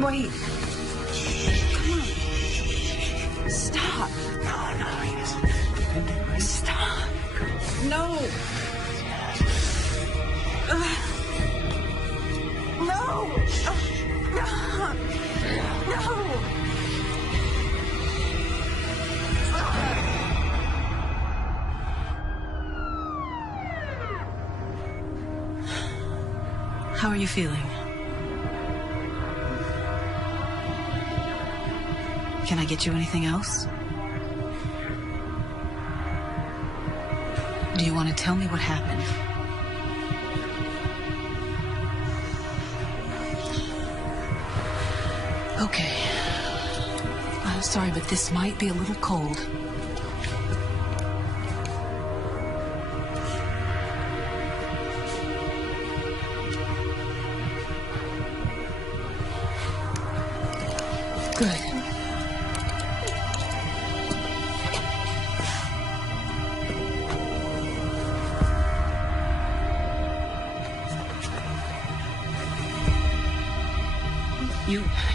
Wait. Come on. Stop. No, yes. Stop. No. No. No. How are you feeling? Can I get you anything else? Do you want to tell me what happened? Okay. I'm sorry, but this might be a little cold. Good.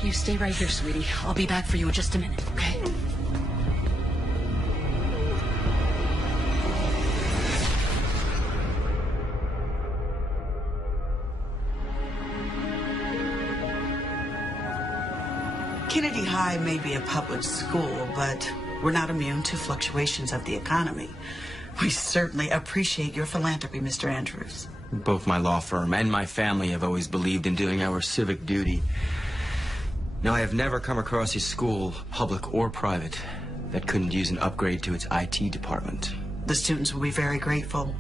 You stay right here, sweetie. I'll be back for you in just a minute, okay? Kennedy High may be a public school, but we're not immune to fluctuations of the economy. We certainly appreciate your philanthropy, Mr. Andrews. Both my law firm and my family have always believed in doing our civic duty. Now, I have never come across a school, public or private, that couldn't use an upgrade to its IT department. The students will be very grateful.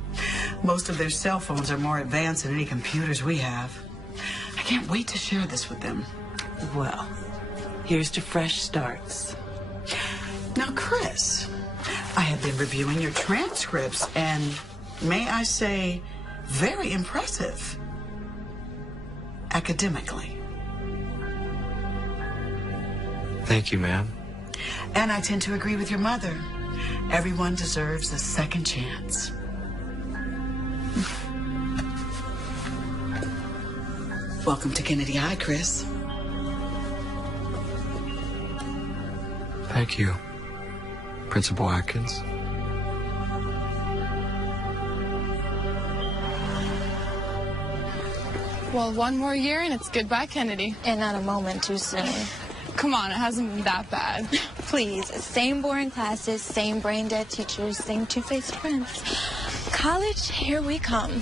Most of their cell phones are more advanced than any computers we have. I can't wait to share this with them. Well, here's to fresh starts. Now, Chris, I have been reviewing your transcripts, and may I say, very impressive. Academically. Thank you, ma'am. And I tend to agree with your mother. Everyone deserves a second chance. Welcome to Kennedy High, Chris. Thank you, Principal Atkins. Well, one more year and it's goodbye, Kennedy. And not a moment too soon. Come on, it hasn't been that bad. Please, same boring classes, same brain-dead teachers, same two-faced friends. College, here we come.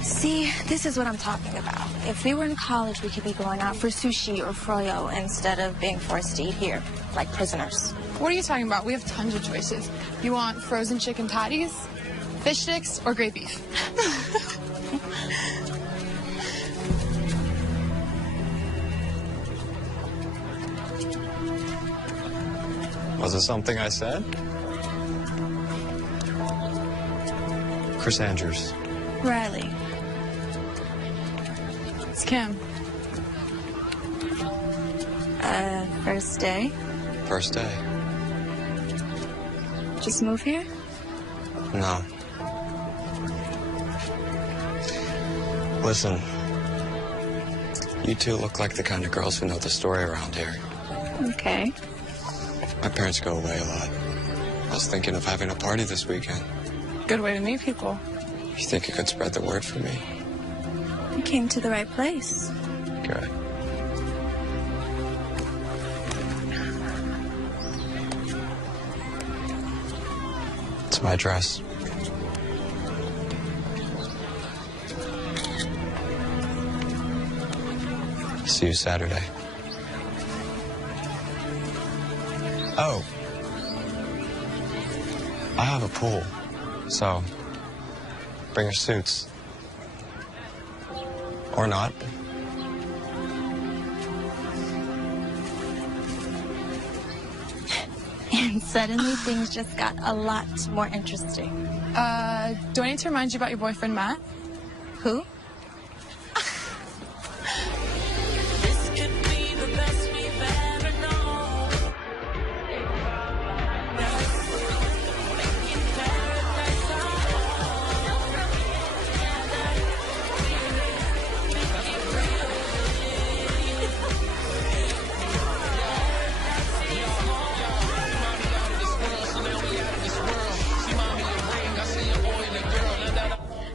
See, this is what I'm talking about. If we were in college, we could be going out for sushi or froyo instead of being forced to eat here, like prisoners. What are you talking about? We have tons of choices. You want frozen chicken patties, fish sticks, or great beef? Was it something I said? Chris Andrews. Riley. It's Kim. First day? First day. Just move here? No. Listen, you two look like the kind of girls who know the story around here. Okay. My parents go away a lot. I was thinking of having a party this weekend. Good way to meet people. You think you could spread the word for me? You came to the right place. Good. It's my dress. See you Saturday. Oh. I have a pool, so Bring your suits. Or not. And suddenly things just got a lot more interesting. Do I need to remind you about your boyfriend, Matt? Who?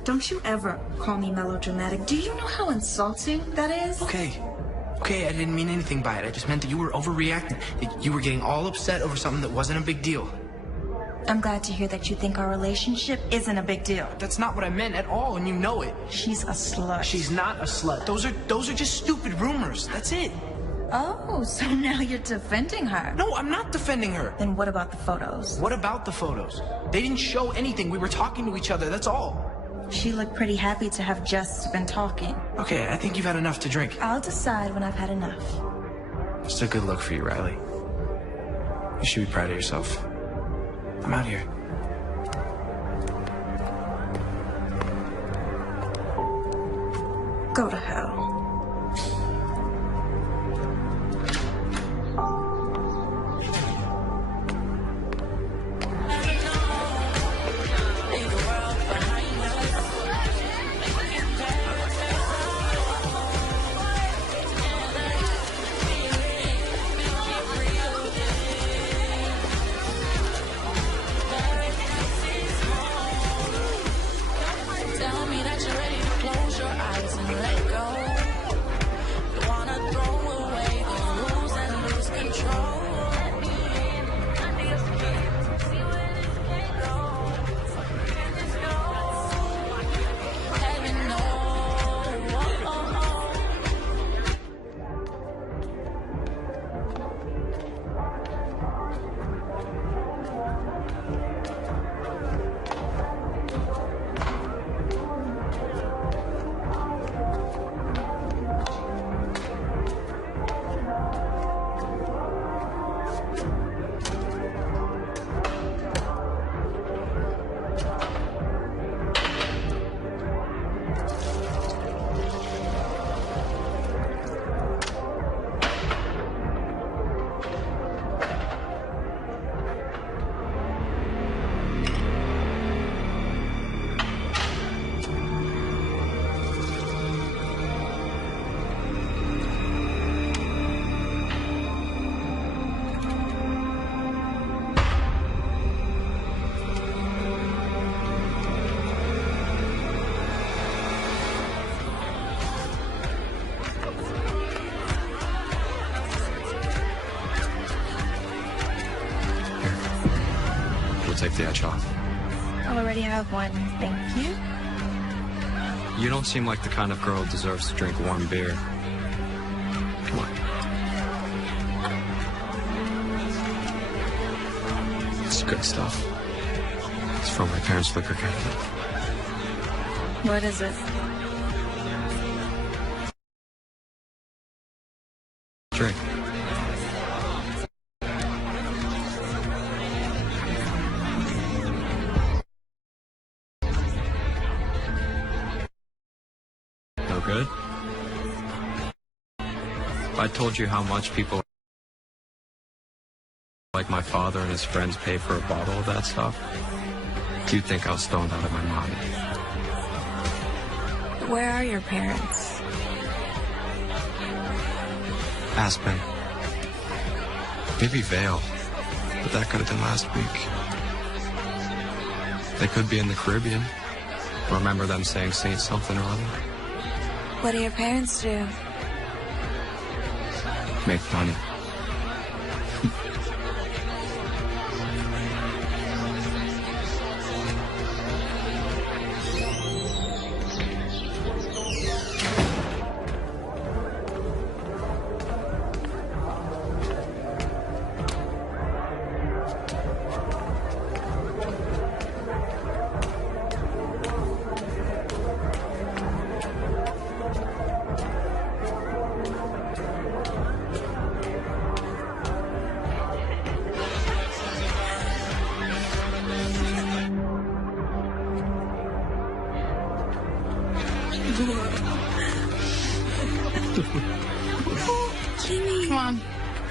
Don't you ever call me melodramatic. Do you know how insulting that is? Okay, I didn't mean anything by it. I just meant that you were overreacting. That you were getting all upset over something that wasn't a big deal. I'm glad to hear that you think our relationship isn't a big deal. That's not what I meant at all, and you know it. She's a slut. She's not a slut. Those are just stupid rumors. That's it. Oh, so now you're defending her. No, I'm not defending her. Then what about the photos? What about the photos? They didn't show anything. We were talking to each other, that's all. She looked pretty happy to have just been talking. Okay, I think you've had enough to drink. I'll decide when I've had enough. It's a good look for you, Riley. You should be proud of yourself. I'm out here. Go to hell. Take the edge off. I already have one, thank you. You don't seem like the kind of girl who deserves to drink warm beer. Come on. It's good stuff. It's from my parents' liquor cabinet. What is it? Drink. Good. If I told you how much people like my father and his friends pay for a bottle of that stuff, you'd think I was stoned out of my mind. Where are your parents? Aspen. Maybe Vale. But that could have been last week. They could be in the Caribbean. Remember them saying Saint something or other? What do your parents do? Make money.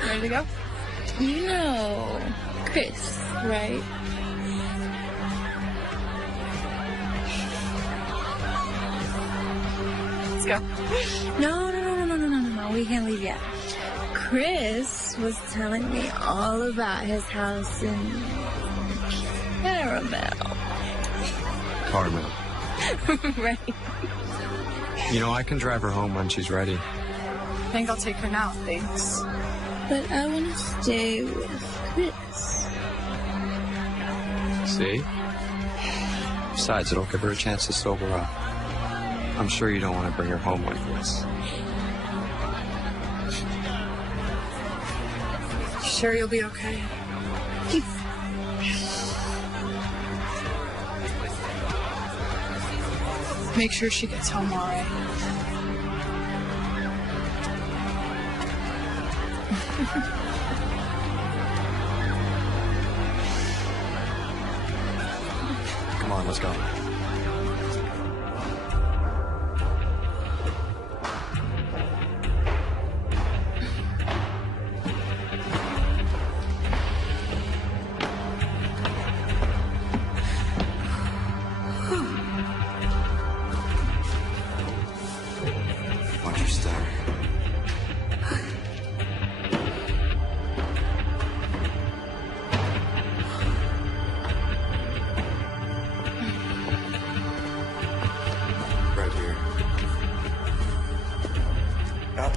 Ready to go? You know Chris, right? Let's go. No. We can't leave yet. Chris was telling me all about his house in Caramel. Carmel. Right. You know, I can drive her home when she's ready. I think I'll take her now, thanks. But I want to stay with Chris. See? Besides, it'll give her a chance to sober up. I'm sure you don't want to bring her home like this. Sure you'll be okay? Make sure she gets home all right. Come on, let's go. Watch your step. Right here. Up.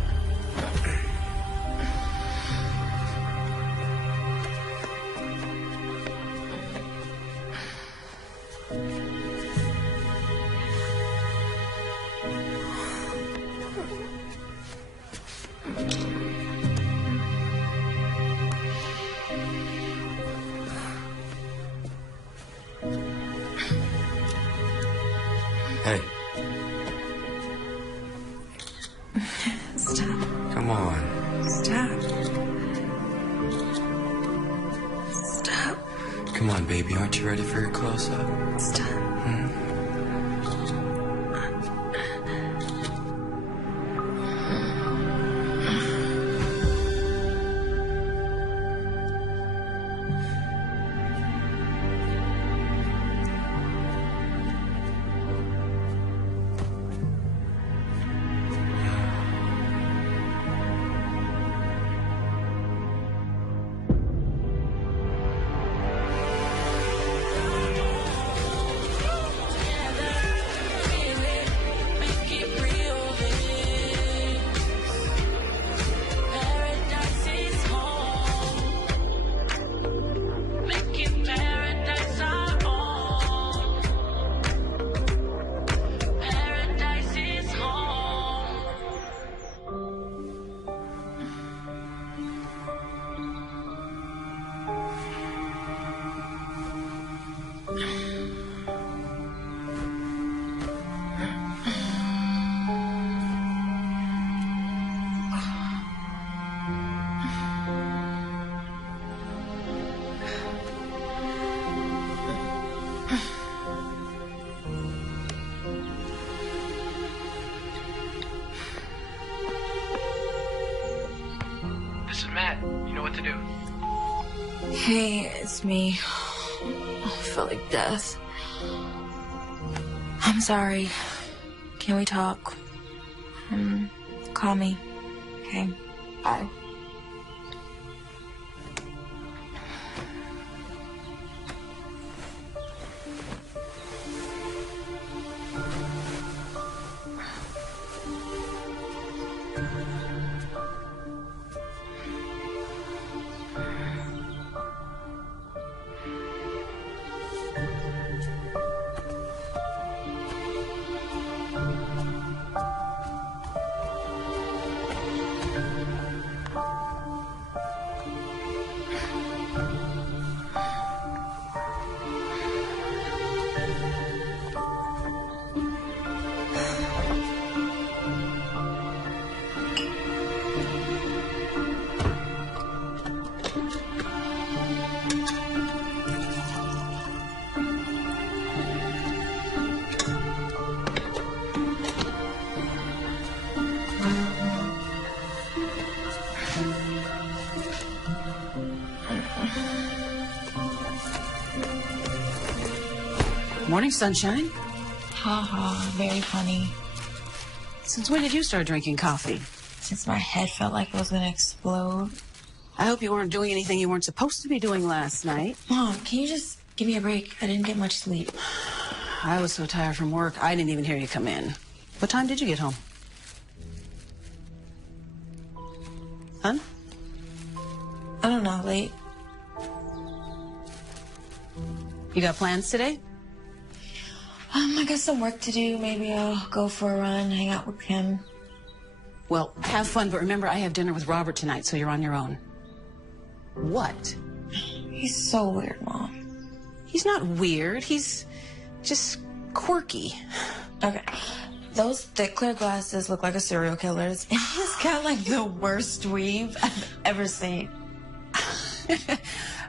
Hey, Stop. come on. Stop. Stop. Come on, baby. Aren't you ready for your close-up? Stop. This is Matt. You know what to do. Hey, it's me. I felt like death. I'm sorry. Can we talk? Call me. Okay. Bye. Morning, sunshine. Ha ha, very funny. Since when did you start drinking coffee? Since my head felt like it was gonna explode. I hope you weren't doing anything you weren't supposed to be doing last night. Mom, can you just give me a break? I didn't get much sleep. I was so tired from work, I didn't even hear you come in. What time did you get home? Huh? I don't know, late. You got plans today? I got some work to do. Maybe I'll go for a run, hang out with Kim. Well, have fun, but remember I have dinner with Robert tonight, so you're on your own. What? He's so weird, Mom. He's not weird. He's just quirky. Okay. Those thick clear glasses look like a serial killer's, and he's got like the worst weave I've ever seen.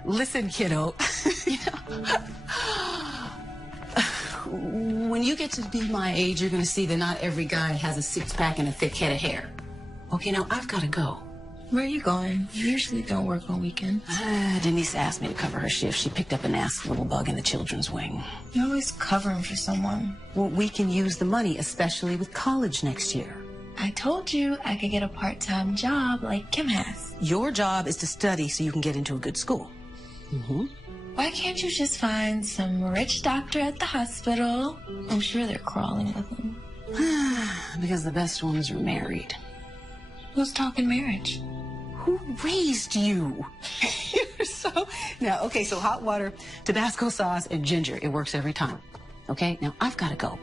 Listen, kiddo. When you get to be my age, you're going to see that not every guy has a six-pack and a thick head of hair. Okay, now I've got to go. Where are you going? You usually don't work on weekends. Denise asked me to cover her shift. She picked up a nasty little bug in the children's wing. You're always covering for someone. Well, we can use the money, especially with college next year. I told you I could get a part-time job like Kim has. Your job is to study so you can get into a good school. Mm-hmm. Why can't you just find some rich doctor at the hospital? I'm sure they're crawling with him. Because the best ones are married. Who's talking marriage? Who raised you? You're so... Now, okay, so hot water, Tabasco sauce, and ginger. It works every time. Okay? Now, I've got to go.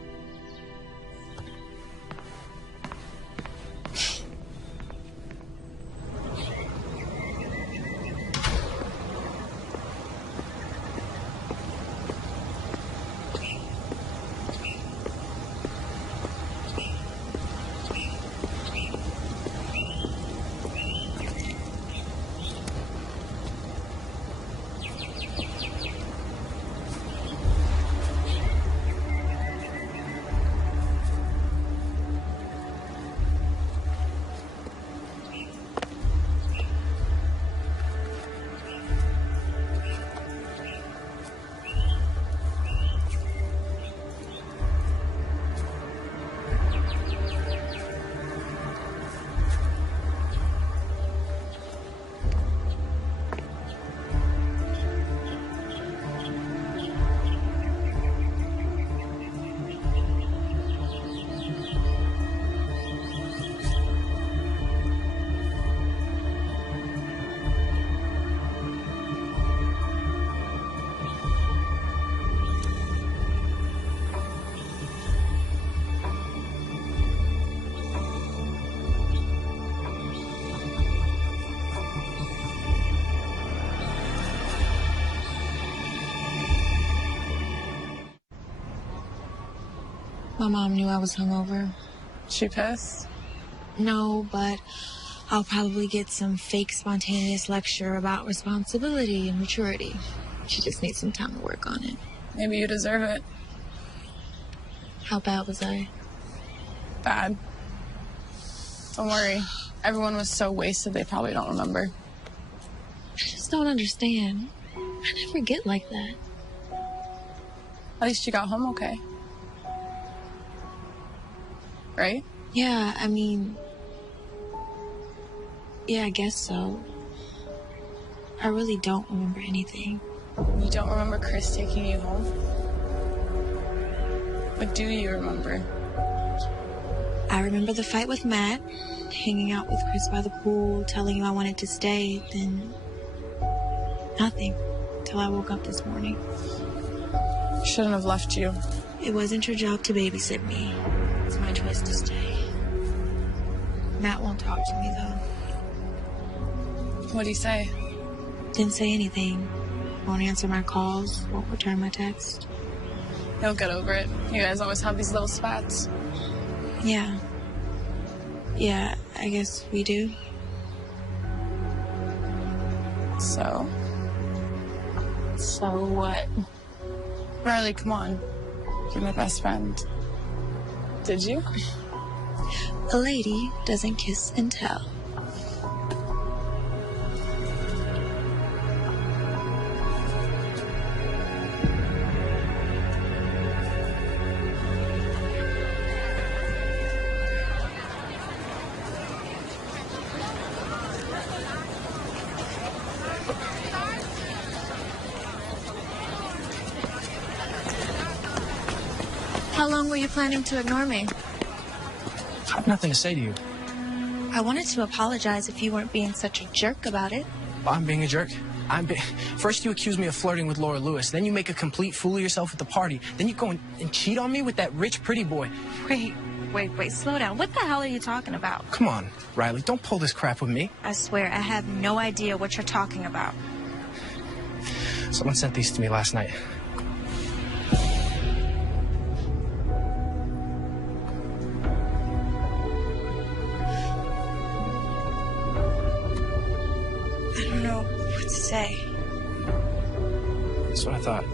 My mom knew I was hungover. She pissed? No, but I'll probably get some fake spontaneous lecture about responsibility and maturity. She just needs some time to work on it. Maybe you deserve it. How bad was I? Bad. Don't worry. Everyone was so wasted they probably don't remember. I just don't understand. I never get like that. At least you got home okay. Right? Yeah, I mean... Yeah, I guess so. I really don't remember anything. You don't remember Chris taking you home? What do you remember? I remember the fight with Matt, hanging out with Chris by the pool, telling him I wanted to stay, then... nothing. Till I woke up this morning. Shouldn't have left you. It wasn't your job to babysit me. It's my choice to stay. Matt won't talk to me, though. What'd he say? Didn't say anything. Won't answer my calls, won't return my text. He'll get over it. You guys always have these little spats. Yeah. Yeah, I guess we do. So? So what? Riley, come on. You're my best friend. Did you? A lady doesn't kiss and tell. How long were you planning to ignore me? I have nothing to say to you. I wanted to apologize if you weren't being such a jerk about it. I'm being a jerk. First you accuse me of flirting with Laura Lewis, then you make a complete fool of yourself at the party, then you go and cheat on me with that rich, pretty boy. Wait, slow down. What the hell are you talking about? Come on, Riley, don't pull this crap with me. I swear, I have no idea what you're talking about. Someone sent these to me last night. I don't know what to say. That's what I thought.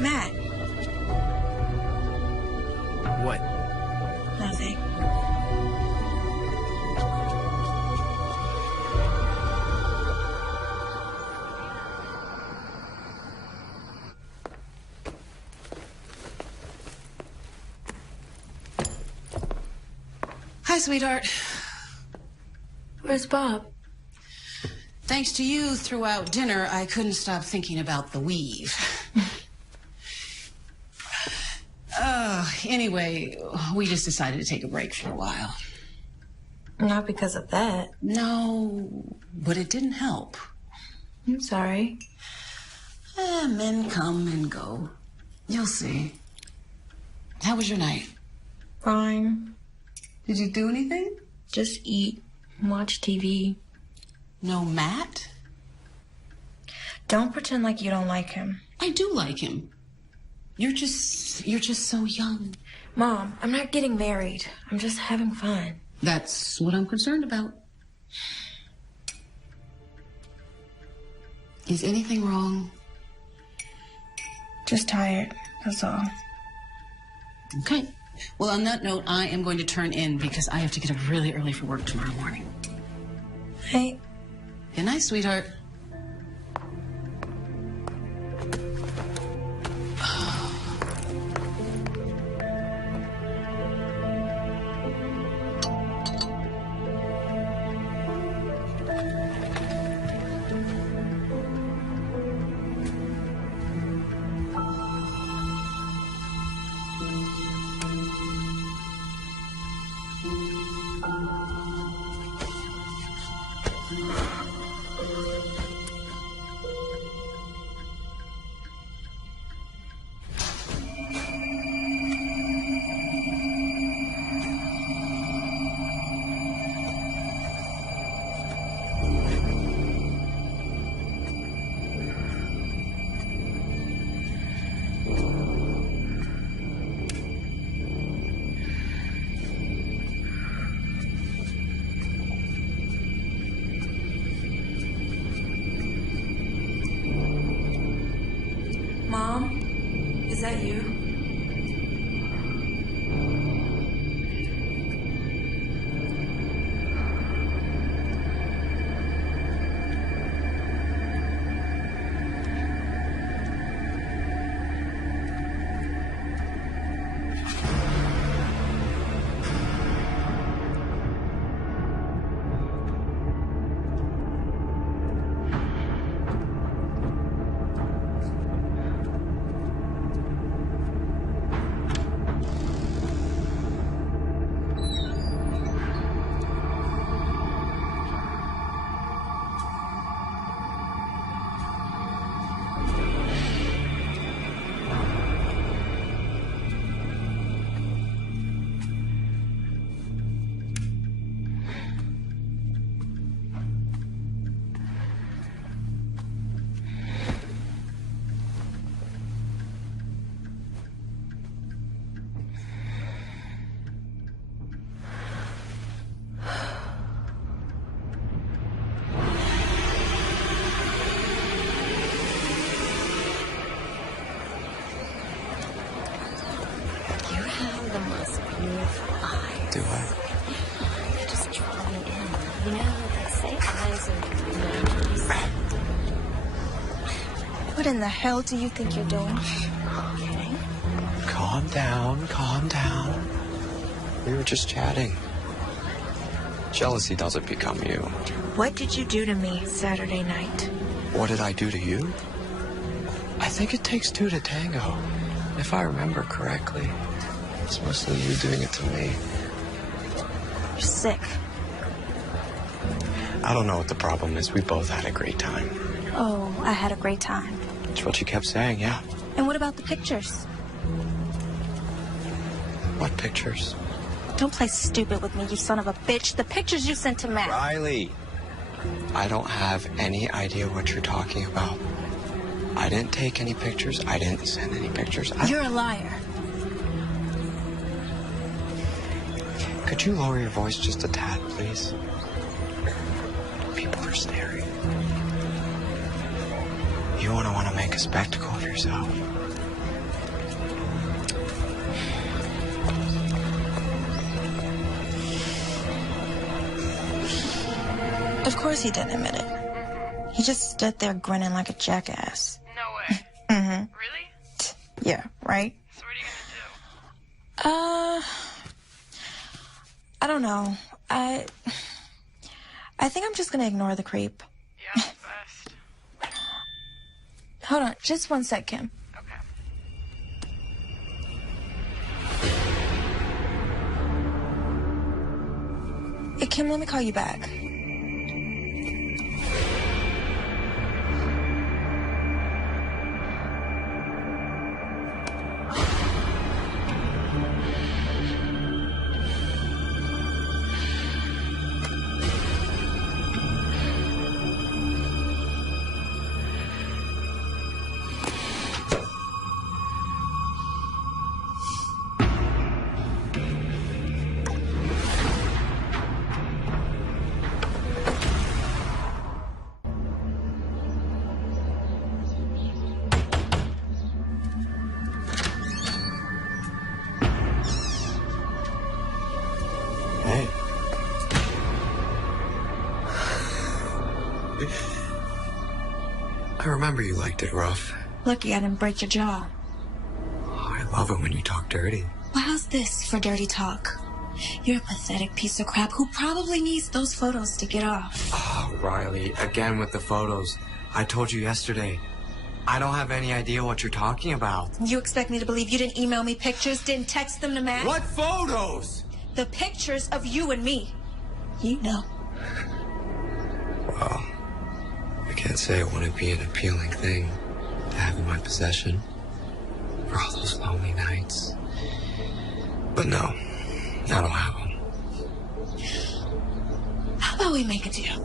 Matt. What? Nothing. Hi, sweetheart. Where's Bob? Thanks to you throughout dinner, I couldn't stop thinking about the weave. Anyway, we just decided to take a break for a while. Not because of that. No, but it didn't help. I'm sorry. Men come and go. You'll see. How was your night? Fine. Did you do anything? Just eat, watch TV. No Matt? Don't pretend like you don't like him. I do like him. You're just so young. Mom, I'm not getting married. I'm just having fun. That's what I'm concerned about. Is anything wrong? Just tired, that's all. Okay. Well, on that note, I am going to turn in because I have to get up really early for work tomorrow morning. Hey. Good night, sweetheart. Mom, is that you? The most beautiful eyes. Do I? They just draw me in. You know, they say eyes are mirrors. What in the hell do you think you're doing? Okay. Calm down, calm down. We were just chatting. Jealousy doesn't become you. What did you do to me Saturday night? What did I do to you? I think it takes two to tango, if I remember correctly. It's mostly you doing it to me. You're sick. I don't know what the problem is. We both had a great time. Oh, I had a great time. That's what you kept saying, yeah. And what about the pictures? What pictures? Don't play stupid with me, you son of a bitch. The pictures you sent to Matt. Riley, I don't have any idea what you're talking about. I didn't take any pictures. I didn't send any pictures. You're a liar. Could you lower your voice just a tad, please? People are staring. You want to make a spectacle of yourself. Of course he didn't admit it. He just stood there grinning like a jackass. No way. Mm-hmm. Really? Yeah, right? So what are you gonna do? I don't know. I think I'm just gonna ignore the creep. Yeah, best. Hold on, just one sec, Kim. Hey, Kim, let me call you back. Hey. I remember you liked it rough. Lucky I didn't break your jaw. Oh, I love it when you talk dirty. Well, how's this for dirty talk? You're a pathetic piece of crap who probably needs those photos to get off. Oh, Riley, again with the photos. I told you yesterday. I don't have any idea what you're talking about. You expect me to believe you didn't email me pictures, didn't text them to Matt? What photos? The pictures of you and me. You know. Well, I can't say it wouldn't be an appealing thing to have in my possession for all those lonely nights. But no, I don't have them. How about we make a deal?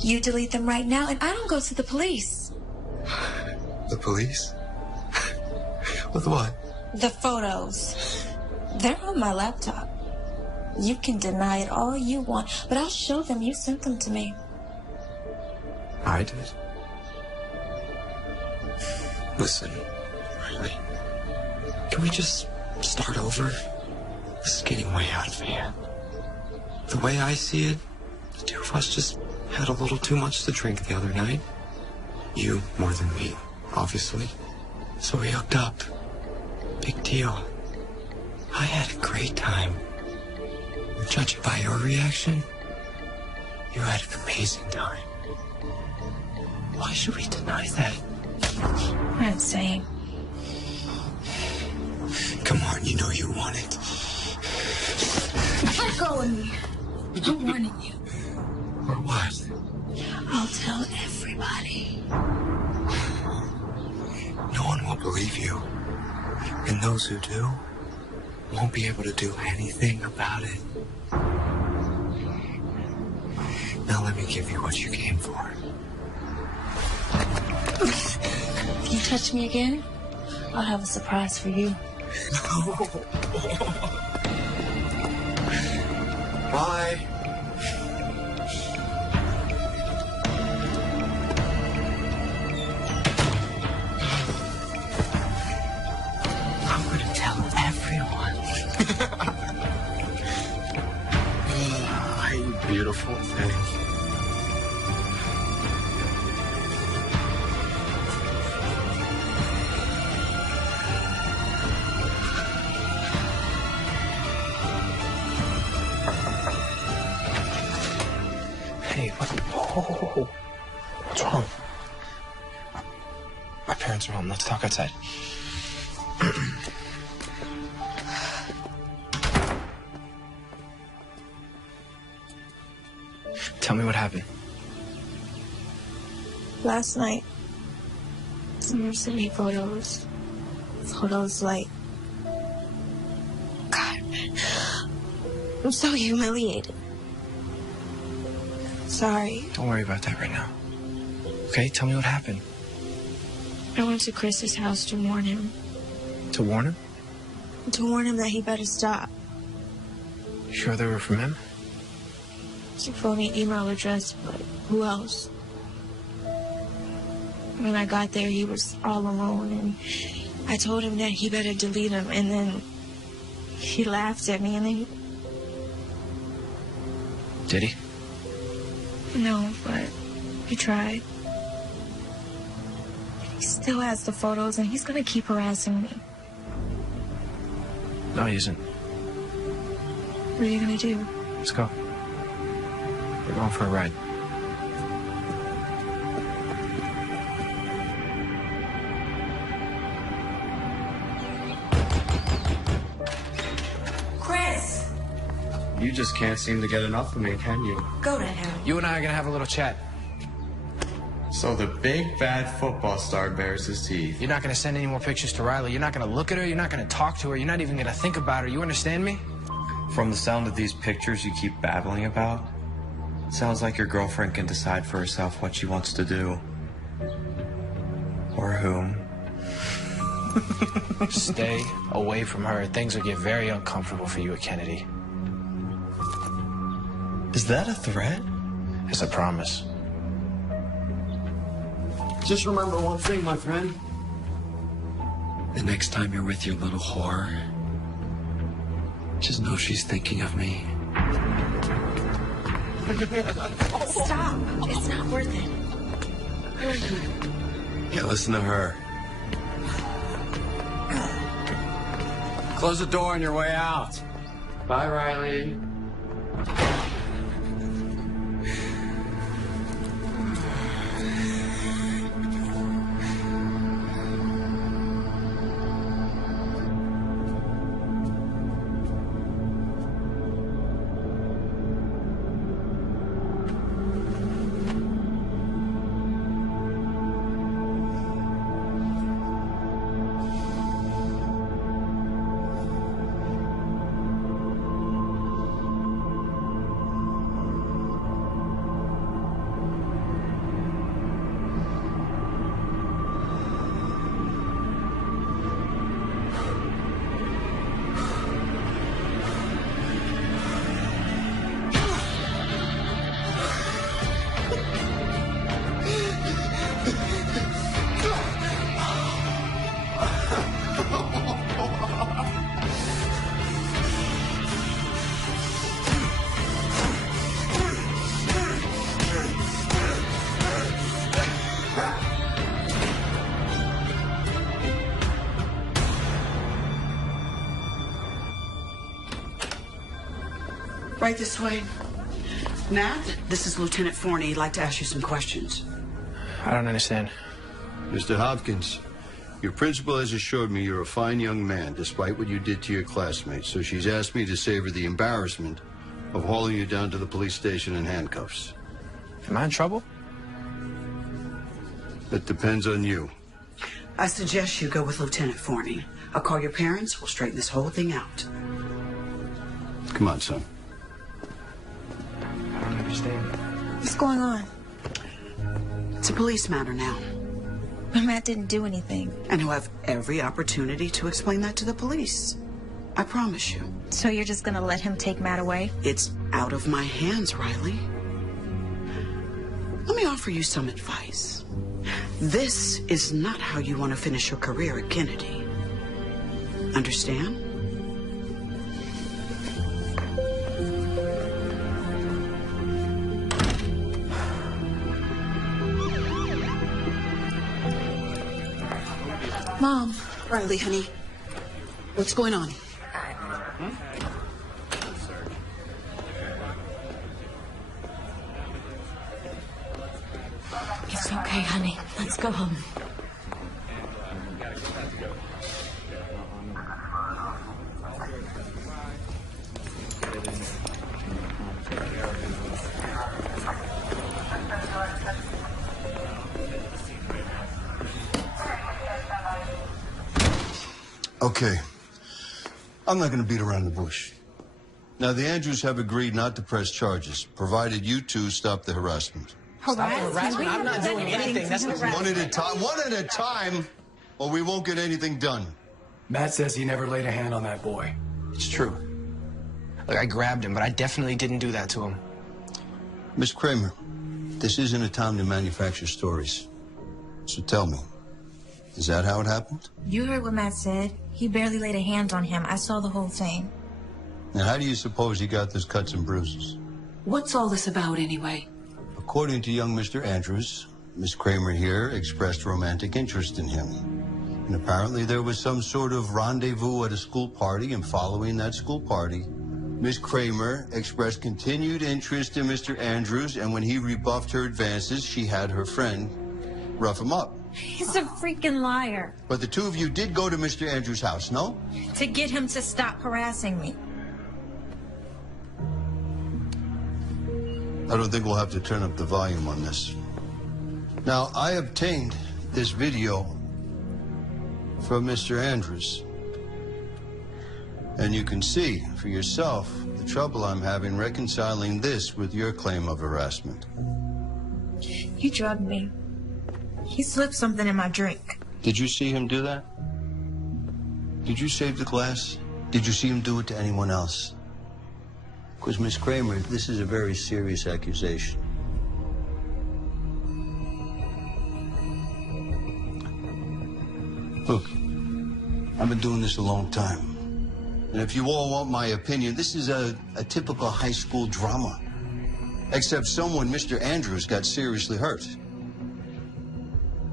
You delete them right now, and I don't go to the police. The police? With what? The photos. They're on my laptop. You can deny it all you want, but I'll show them you sent them to me. I did. Listen, Riley, can we just start over? This is getting way out of hand. The way I see it, the two of us just had a little too much to drink the other night. You more than me, obviously. So we hooked up. Big deal. I had a great time. Judging by your reaction, you had an amazing time. Why should we deny that? I'm insane. Come on, you know you want it. Let go of me. I'm warning you. Or what? I'll tell everybody. No one will believe you. And those who do won't be able to do anything about it. Now let me give you what you came for. If you touch me again, I'll have a surprise for you. Bye. I'm gonna tell everyone. Oh, you beautiful thing. Hey, what? Oh, what's wrong? My parents are home. Let's talk outside. happened? Last night, someone sent me photos. Photos like... God, I'm so humiliated. Sorry. Don't worry about that right now. Okay, tell me what happened. I went to Chris's house to warn him. To warn him? To warn him that he better stop. You sure they were from him? It's a phony email address, but who else? When I got there, he was all alone, and I told him that he better delete them, and then he laughed at me, and then... Did he? No, but he tried. He still has the photos, and he's gonna keep harassing me. No, he isn't. What are you gonna do? Let's go. We're going for a ride. Chris! You just can't seem to get enough of me, can you? Go to hell. You and I are gonna have a little chat. So the big bad football star bares his teeth. You're not gonna send any more pictures to Riley. You're not gonna look at her. You're not gonna talk to her. You're not even gonna think about her. You understand me? From the sound of these pictures you keep babbling about, it sounds like your girlfriend can decide for herself what she wants to do. Or whom. Stay away from her. Things will get very uncomfortable for you at Kennedy. Is that a threat? It's a promise. Just remember one thing, my friend. The next time you're with your little whore, just know she's thinking of me. Stop. It's not worth it. Yeah, listen to her. Close the door on your way out. Bye, Riley. Right this way. Nat, this is Lieutenant Forney. He'd like to ask you some questions. I don't understand. Mr. Hopkins, your principal has assured me you're a fine young man, despite what you did to your classmates. So she's asked me to save her the embarrassment of hauling you down to the police station in handcuffs. Am I in trouble? That depends on you. I suggest you go with Lieutenant Forney. I'll call your parents. We'll straighten this whole thing out. Come on, son. I don't understand. What's going on? It's a police matter now. But Matt didn't do anything. And he'll have every opportunity to explain that to the police. I promise you. So you're just gonna let him take Matt away? It's out of my hands, Riley. Let me offer you some advice. This is not how you want to finish your career at Kennedy. Understand? Mom. Riley, honey. What's going on? It's okay, honey. Let's go home. Okay. I'm not going to beat around the bush. Now, the Andrews have agreed not to press charges, provided you two stop the harassment. Stop the harassment? I'm not doing anything. That's One at a time. One at a time, or we won't get anything done. Matt says he never laid a hand on that boy. It's true. Look, I grabbed him, but I definitely didn't do that to him. Miss Kramer, this isn't a time to manufacture stories. So tell me, is that how it happened? You heard what Matt said. He barely laid a hand on him. I saw the whole thing. And how do you suppose he got those cuts and bruises? What's all this about anyway? According to young Mr. Andrews, Miss Kramer here expressed romantic interest in him. And apparently there was some sort of rendezvous at a school party, and following that school party, Miss Kramer expressed continued interest in Mr. Andrews, and when he rebuffed her advances, she had her friend rough him up. He's a freaking liar. But the two of you did go to Mr. Andrews' house, no? To get him to stop harassing me. I don't think we'll have to turn up the volume on this. Now, I obtained this video from Mr. Andrews. And you can see for yourself the trouble I'm having reconciling this with your claim of harassment. He drugged me. He slipped something in my drink. Did you see him do that? Did you save the glass? Did you see him do it to anyone else? Because, Miss Kramer, this is a very serious accusation. Look, I've been doing this a long time. And if you all want my opinion, this is a typical high school drama. Except someone, Mr. Andrews, got seriously hurt.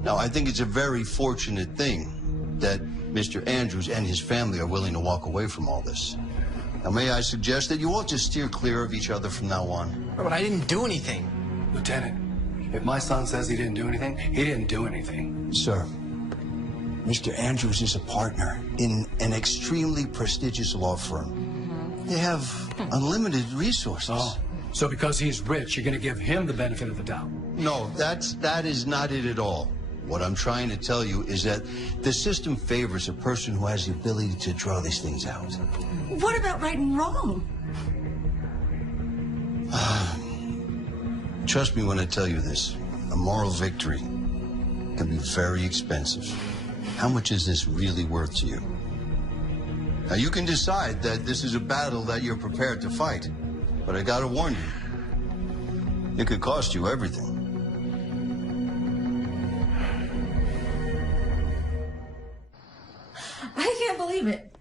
Now, I think it's a very fortunate thing that Mr. Andrews and his family are willing to walk away from all this. Now, may I suggest that you all just steer clear of each other from now on? But I didn't do anything. Lieutenant, if my son says he didn't do anything, he didn't do anything. Sir, Mr. Andrews is a partner in an extremely prestigious law firm. They have unlimited resources. Oh, so because he's rich, you're going to give him the benefit of the doubt? No, that is not it at all. What I'm trying to tell you is that the system favors a person who has the ability to draw these things out. What about right and wrong? Trust me when I tell you this. A moral victory can be very expensive. How much is this really worth to you? Now, you can decide that this is a battle that you're prepared to fight. But I gotta warn you, it could cost you everything. I can't believe it.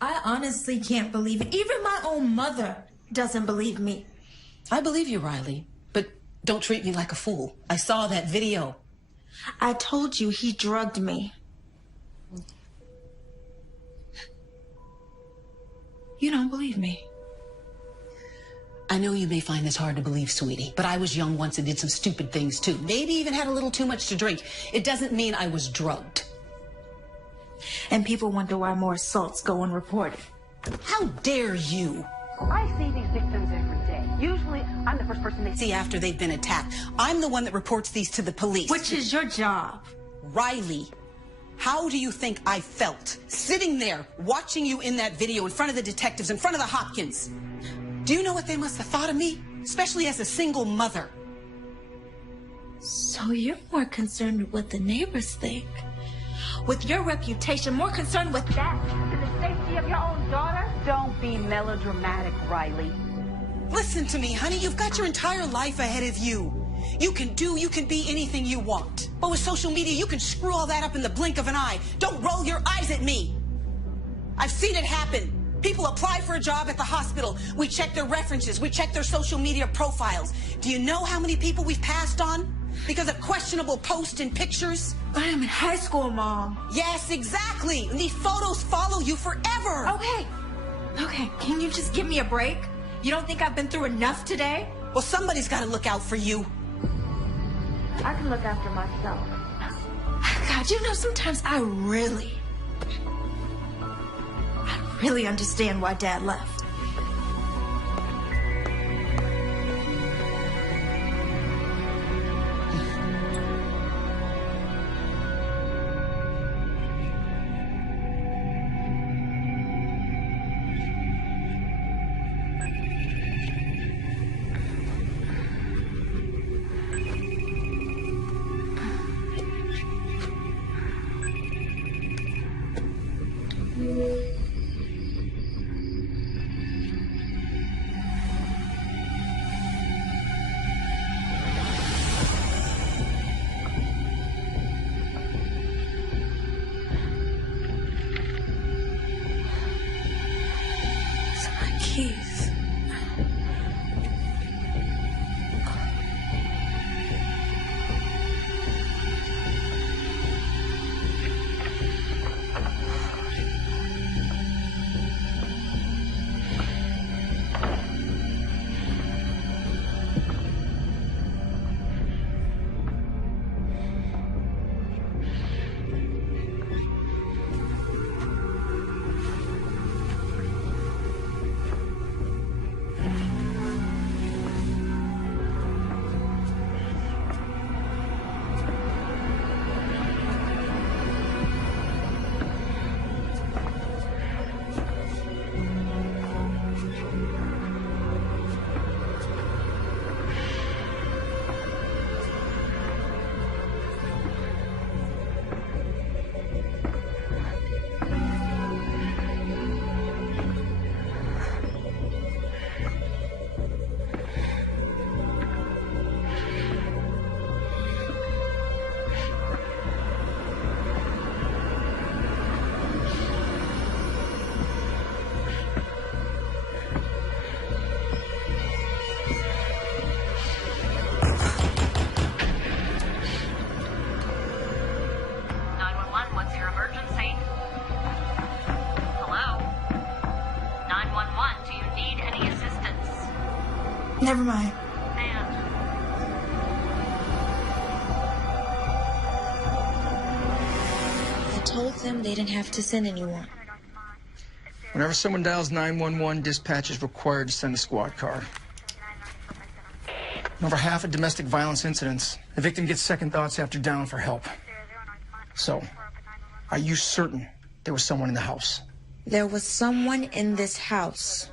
I honestly can't believe it. Even my own mother doesn't believe me. I believe you, Riley, but don't treat me like a fool. I saw that video. I told you he drugged me. You don't believe me. I know you may find this hard to believe, sweetie, but I was young once and did some stupid things too. Maybe even had a little too much to drink. It doesn't mean I was drugged. And people wonder why more assaults go unreported. How dare you? I see these victims every day. Usually, I'm the first person they See after they've been attacked. I'm the one that reports these to the police. Which is your job. Riley, how do you think I felt sitting there watching you in that video in front of the detectives, in front of the Hopkins? Do you know what they must have thought of me? Especially as a single mother. So you're more concerned with what the neighbors think. With your reputation, more concerned with that than the safety of your own daughter? Don't be melodramatic, Riley. Listen to me, honey. You've got your entire life ahead of you. You can be anything you want. But with social media, you can screw all that up in the blink of an eye. Don't roll your eyes at me. I've seen it happen. People apply for a job at the hospital. We check their references. We check their social media profiles. Do you know how many people we've passed on because of questionable posts and pictures? I am in high school, Mom. Yes, exactly. And these photos follow you forever. Okay, can you just give me a break? You don't think I've been through enough today? Well, somebody's got to look out for you. I can look after myself. God, you know, sometimes I really understand why Dad left. Never mind. I told them they didn't have to send anyone. Whenever someone dials 911, dispatch is required to send a squad car. In over half of domestic violence incidents, the victim gets second thoughts after dialing for help. So, are you certain there was someone in the house? There was someone in this house.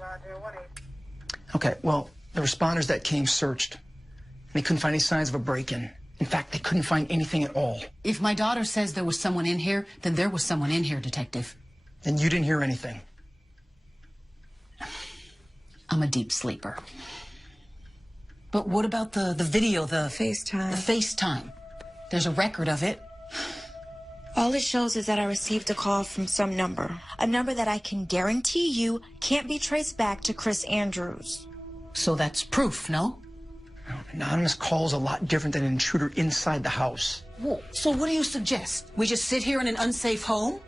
Okay, well, the responders that came searched, and they couldn't find any signs of a break-in. In fact, they couldn't find anything at all. If my daughter says there was someone in here, then there was someone in here, Detective. And you didn't hear anything? I'm a deep sleeper. But what about the video, the FaceTime? The FaceTime. There's a record of it. All it shows is that I received a call from some number. A number that I can guarantee you can't be traced back to Chris Andrews. So that's proof, no? An anonymous call is a lot different than an intruder inside the house. Whoa. So what do you suggest? We just sit here in an unsafe home?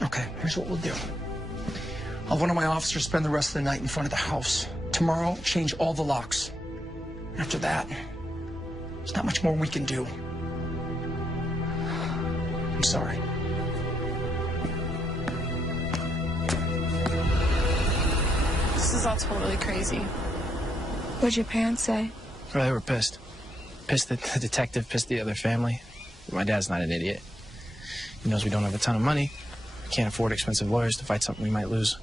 Okay, here's what we'll do. I'll have one of my officers spend the rest of the night in front of the house. Tomorrow, change all the locks. After that, there's not much more we can do. I'm sorry. This is all totally crazy. What'd your parents say? Well, they were pissed. Pissed at the detective, pissed at the other family. My dad's not an idiot. He knows we don't have a ton of money. We can't afford expensive lawyers to fight something we might lose.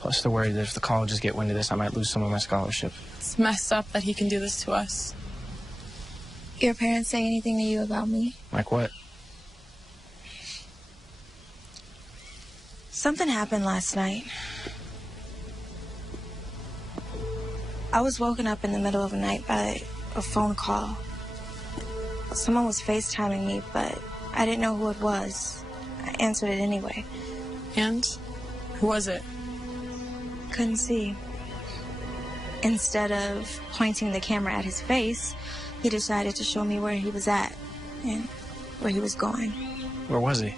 Plus, they're worried that if the colleges get wind of this, I might lose some of my scholarship. It's messed up that he can do this to us. Your parents say anything to you about me? Like what? Something happened last night. I was woken up in the middle of the night by a phone call. Someone was FaceTiming me, but I didn't know who it was. I answered it anyway. And? Who was it? Couldn't see. Instead of pointing the camera at his face, he decided to show me where he was at and where he was going. Where was he?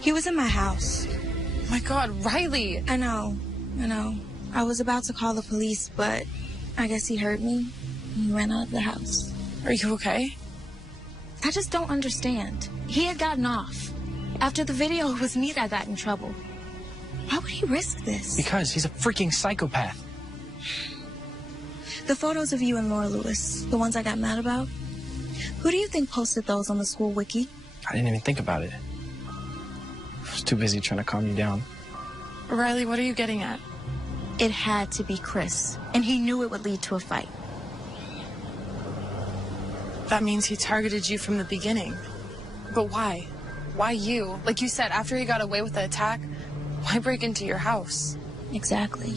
He was in my house. Oh my God, Riley! I know. I was about to call the police, but I guess he heard me and he ran out of the house. Are you okay? I just don't understand. He had gotten off. After the video, it was me that got in trouble. Why would he risk this? Because he's a freaking psychopath. The photos of you and Laura Lewis, the ones I got mad about, who do you think posted those on the school wiki? I didn't even think about it. I was too busy trying to calm you down. Riley, what are you getting at? It had to be Chris, and he knew it would lead to a fight. That means he targeted you from the beginning. But why? Why you? Like you said, after he got away with the attack, why break into your house? Exactly.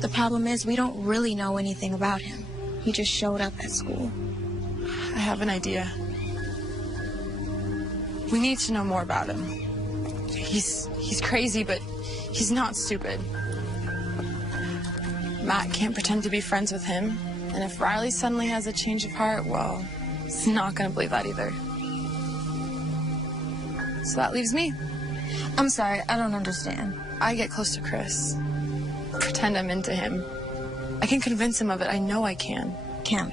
The problem is we don't really know anything about him. He just showed up at school. I have an idea. We need to know more about him. He's crazy, but he's not stupid. Matt can't pretend to be friends with him. And if Riley suddenly has a change of heart, well, he's not going to believe that either. So that leaves me. I'm sorry, I don't understand. I get close to Chris. Pretend I'm into him. I can convince him of it. I know I can. Kim,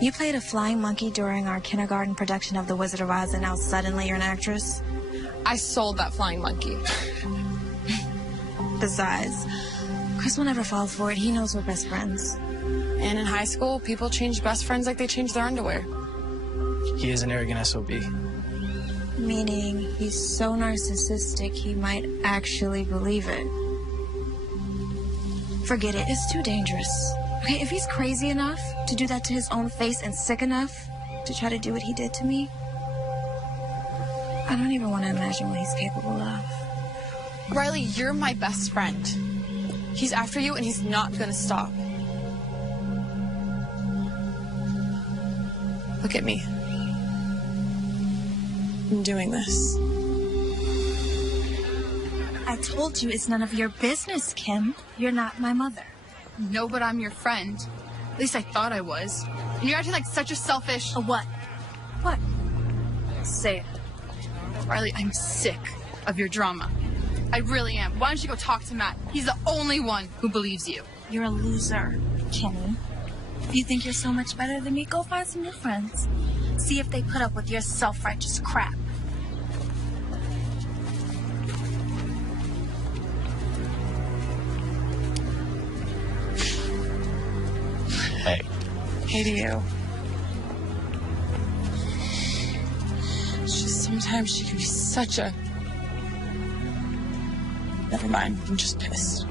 you played a flying monkey during our kindergarten production of The Wizard of Oz, and now suddenly you're an actress? I sold that flying monkey. Besides, Chris will never fall for it. He knows we're best friends. And in high school, people change best friends like they change their underwear. He is an arrogant SOB. Meaning he's so narcissistic he might actually believe it. Forget it. It's too dangerous. Okay, if he's crazy enough to do that to his own face and sick enough to try to do what he did to me, I don't even want to imagine what he's capable of. Riley, you're my best friend. He's after you and he's not gonna stop. Look at me. I'm doing this. I told you it's none of your business, Kim. You're not my mother. No, but I'm your friend. At least I thought I was. And you're acting like such a selfish... A what? What? Say it. Riley, I'm sick of your drama. I really am. Why don't you go talk to Matt? He's the only one who believes you. You're a loser, Kenny. If you think you're so much better than me, go find some new friends. See if they put up with your self-righteous crap. Hey. Hey to you. It's just sometimes she can be such a... Never mind, I'm just pissed.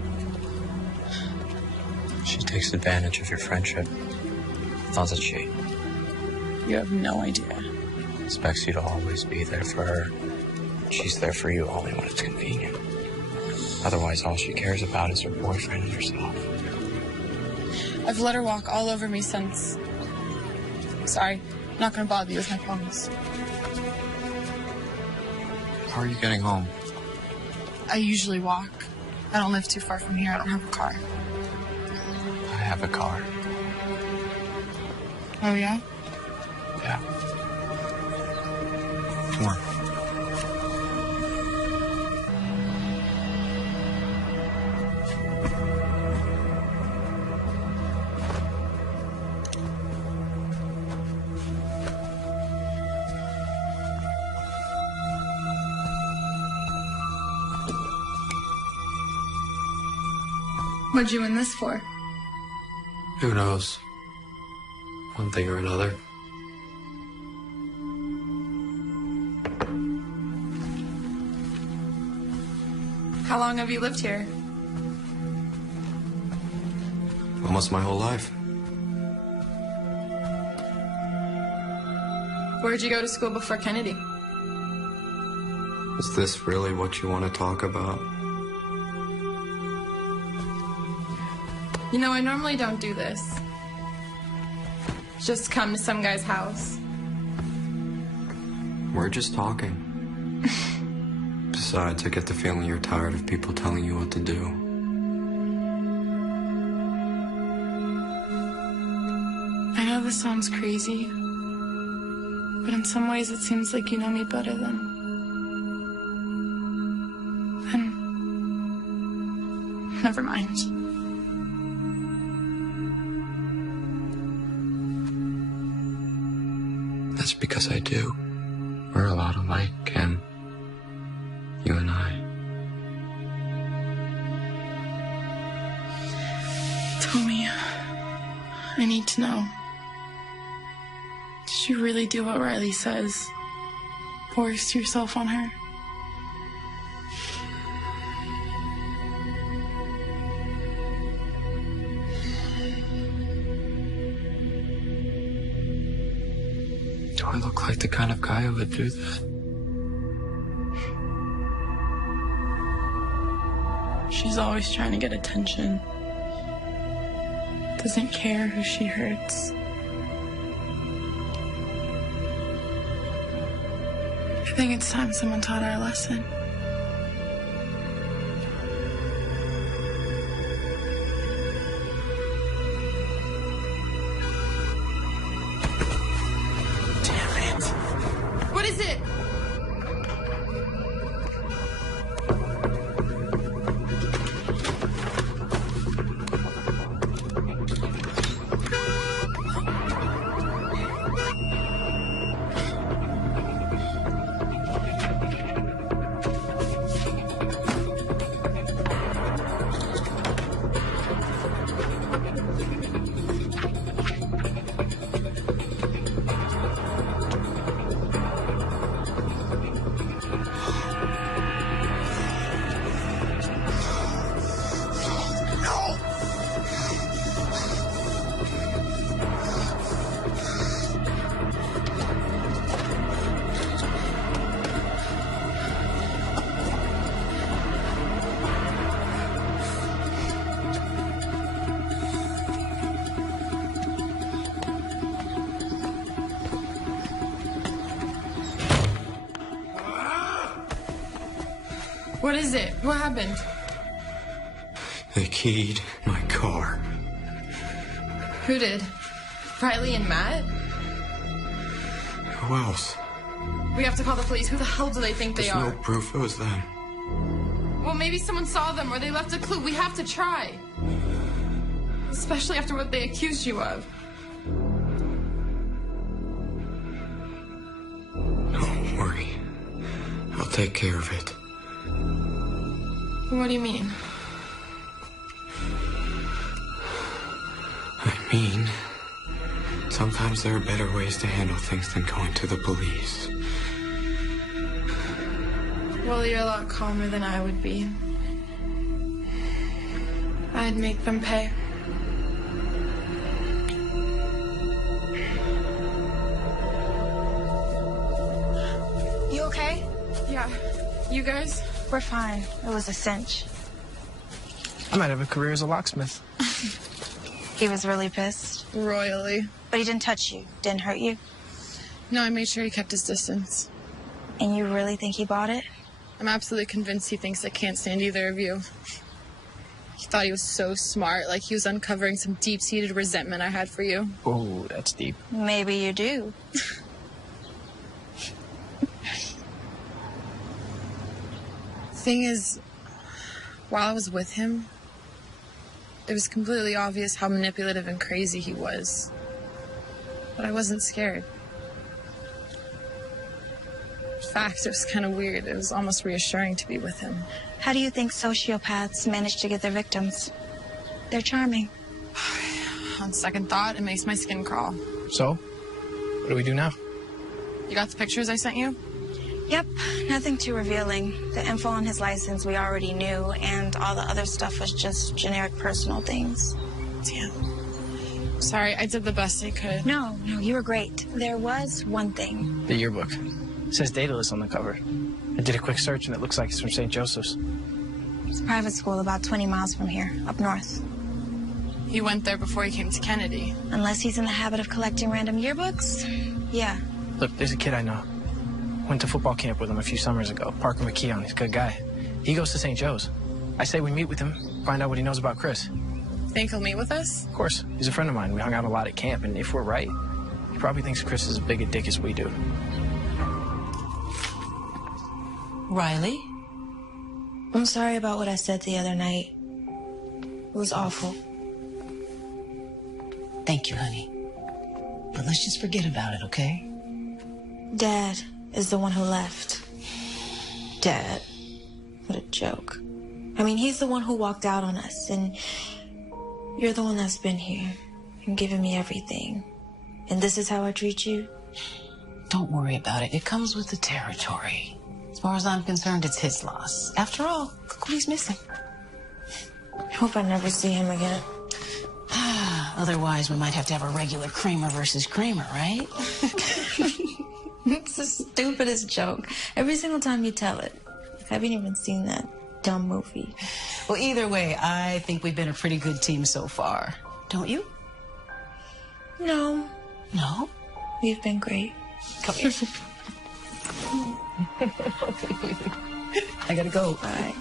She takes advantage of your friendship, doesn't she? You have no idea. Expects you to always be there for her. She's there for you only when it's convenient. Otherwise, all she cares about is her boyfriend and herself. I've let her walk all over me since... Sorry, I'm not gonna bother you with my problems. How are you getting home? I usually walk. I don't live too far from here. I don't have a car. I have a car. Oh, yeah? Yeah. Come on. What'd you win this for? Who knows? One thing or another. How long have you lived here? Almost my whole life. Where'd you go to school before Kennedy? Is this really what you want to talk about? You know, I normally don't do this. Just come to some guy's house. We're just talking. Besides, I get the feeling you're tired of people telling you what to do. I know this sounds crazy, but in some ways it seems like you know me better than never mind. That's because I do. We're a lot alike, Ken. You and I. Tell me, I need to know. Did you really do what Riley says? Force yourself on her? Do I look like the kind of guy who would do that? She's always trying to get attention. Doesn't care who she hurts. I think it's time someone taught her a lesson. What is it? What is it? What happened? They keyed my car. Who did? Riley and Matt? Who else? We have to call the police. Who the hell do they think they There's are? no proof it was them. Well, maybe someone saw them or they left a clue. We have to try. Especially after what they accused you of. Don't worry. I'll take care of it. What do you mean? I mean, sometimes there are better ways to handle things than going to the police. Well, you're a lot calmer than I would be. I'd make them pay. You okay? Yeah. You guys? We're fine. It was a cinch. I might have a career as a locksmith. He was really pissed. Royally. But he didn't touch you. Didn't hurt you. No, I made sure he kept his distance. And you really think he bought it? I'm absolutely convinced he thinks I can't stand either of you. He thought he was so smart, like he was uncovering some deep-seated resentment I had for you. Oh, that's deep. Maybe you do. Thing is, while I was with him, it was completely obvious how manipulative and crazy he was. But I wasn't scared. In fact, it was kind of weird. It was almost reassuring to be with him. How do you think sociopaths manage to get their victims? They're charming. On second thought, it makes my skin crawl. So, what do we do now? You got the pictures I sent you? Yep, nothing too revealing. The info on his license we already knew, and all the other stuff was just generic personal things. Damn. Sorry, I did the best I could. No, you were great. There was one thing. The yearbook. It says dataless on the cover. I did a quick search and it looks like it's from St. Joseph's. It's a private school about 20 miles from here, up north. He went there before he came to Kennedy. Unless he's in the habit of collecting random yearbooks, yeah. Look, there's a kid I know. Went to football camp with him a few summers ago. Parker McKeon, he's a good guy. He goes to St. Joe's. I say we meet with him, find out what he knows about Chris. Think he'll meet with us? Of course. He's a friend of mine. We hung out a lot at camp, and if we're right, he probably thinks Chris is as big a dick as we do. Riley? I'm sorry about what I said the other night. It was awful. Thank you, honey. But let's just forget about it, okay? Dad is the one who left. Dad. What a joke. I mean, he's the one who walked out on us, and you're the one that's been here and given me everything. And this is how I treat you? Don't worry about it. It comes with the territory. As far as I'm concerned, it's his loss. After all, look what he's missing. I hope I never see him again. Otherwise, we might have to have a regular Kramer versus Kramer, right? It's the stupidest joke. Every single time you tell it. I haven't even seen that dumb movie. Well, either way, I think we've been a pretty good team so far. Don't you? No. No? We've been great. Come here. I gotta go. Bye.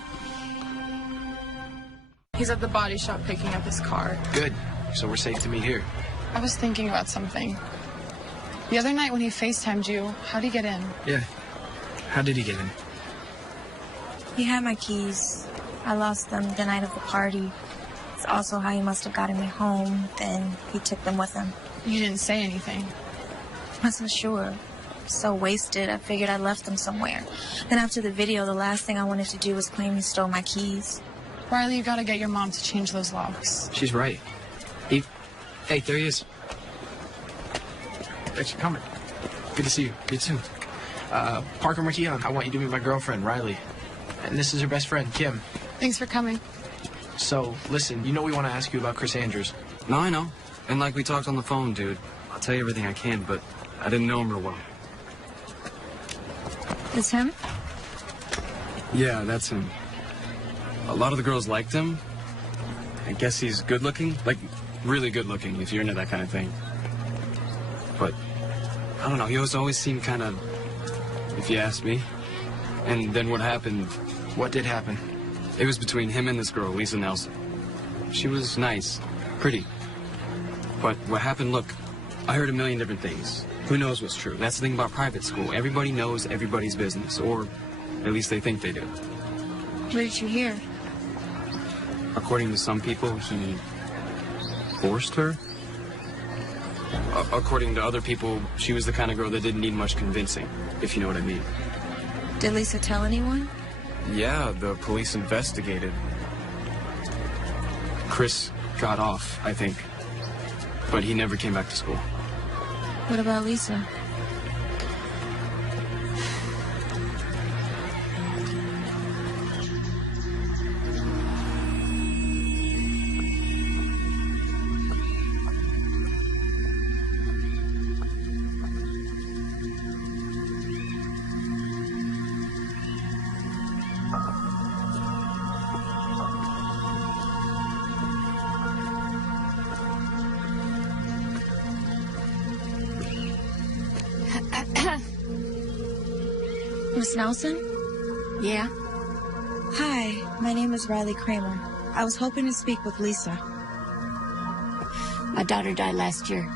He's at the body shop picking up his car. Good. So we're safe to meet here. I was thinking about something. The other night when he FaceTimed you, how'd he get in? Yeah. How did he get in? He had my keys. I lost them the night of the party. It's also how he must have gotten me home. Then he took them with him. You didn't say anything. I wasn't sure. So wasted, I figured I left them somewhere. Then after the video, the last thing I wanted to do was claim he stole my keys. Riley, you gotta get your mom to change those locks. She's right. Hey, there he is. Thanks for coming. Good to see you. You too. Parker McKeon, I want you to meet my girlfriend, Riley. And this is her best friend, Kim. Thanks for coming. So, listen, you know we want to ask you about Chris Andrews. No, I know. And like we talked on the phone, dude. I'll tell you everything I can, but I didn't know him real well. It's him? Yeah, that's him. A lot of the girls liked him. I guess he's good looking. Like, really good looking, if you're into that kind of thing. But, I don't know, he always seemed kind of, if you ask me. And then what happened? What did happen? It was between him and this girl, Lisa Nelson. She was nice, pretty. But what happened, look, I heard a million different things. Who knows what's true? That's the thing about private school. Everybody knows everybody's business, or at least they think they do. What did you hear? According to some people, he forced her. According to other people, she was the kind of girl that didn't need much convincing, if you know what I mean. Did Lisa tell anyone? Yeah, the police investigated. Chris got off, I think. But he never came back to school. What about Lisa? Miss Nelson? Yeah? Hi, my name is Riley Kramer. I was hoping to speak with Lisa. My daughter died last year.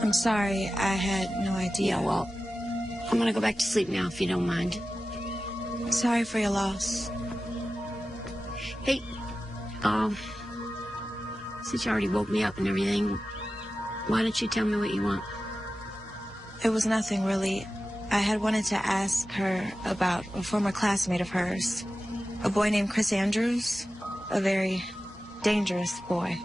I'm sorry, I had no idea. Yeah, well, I'm gonna go back to sleep now if you don't mind. Sorry for your loss. Hey, since you already woke me up and everything, why don't you tell me what you want? It was nothing, really. I had wanted to ask her about a former classmate of hers, a boy named Chris Andrews, a very dangerous boy.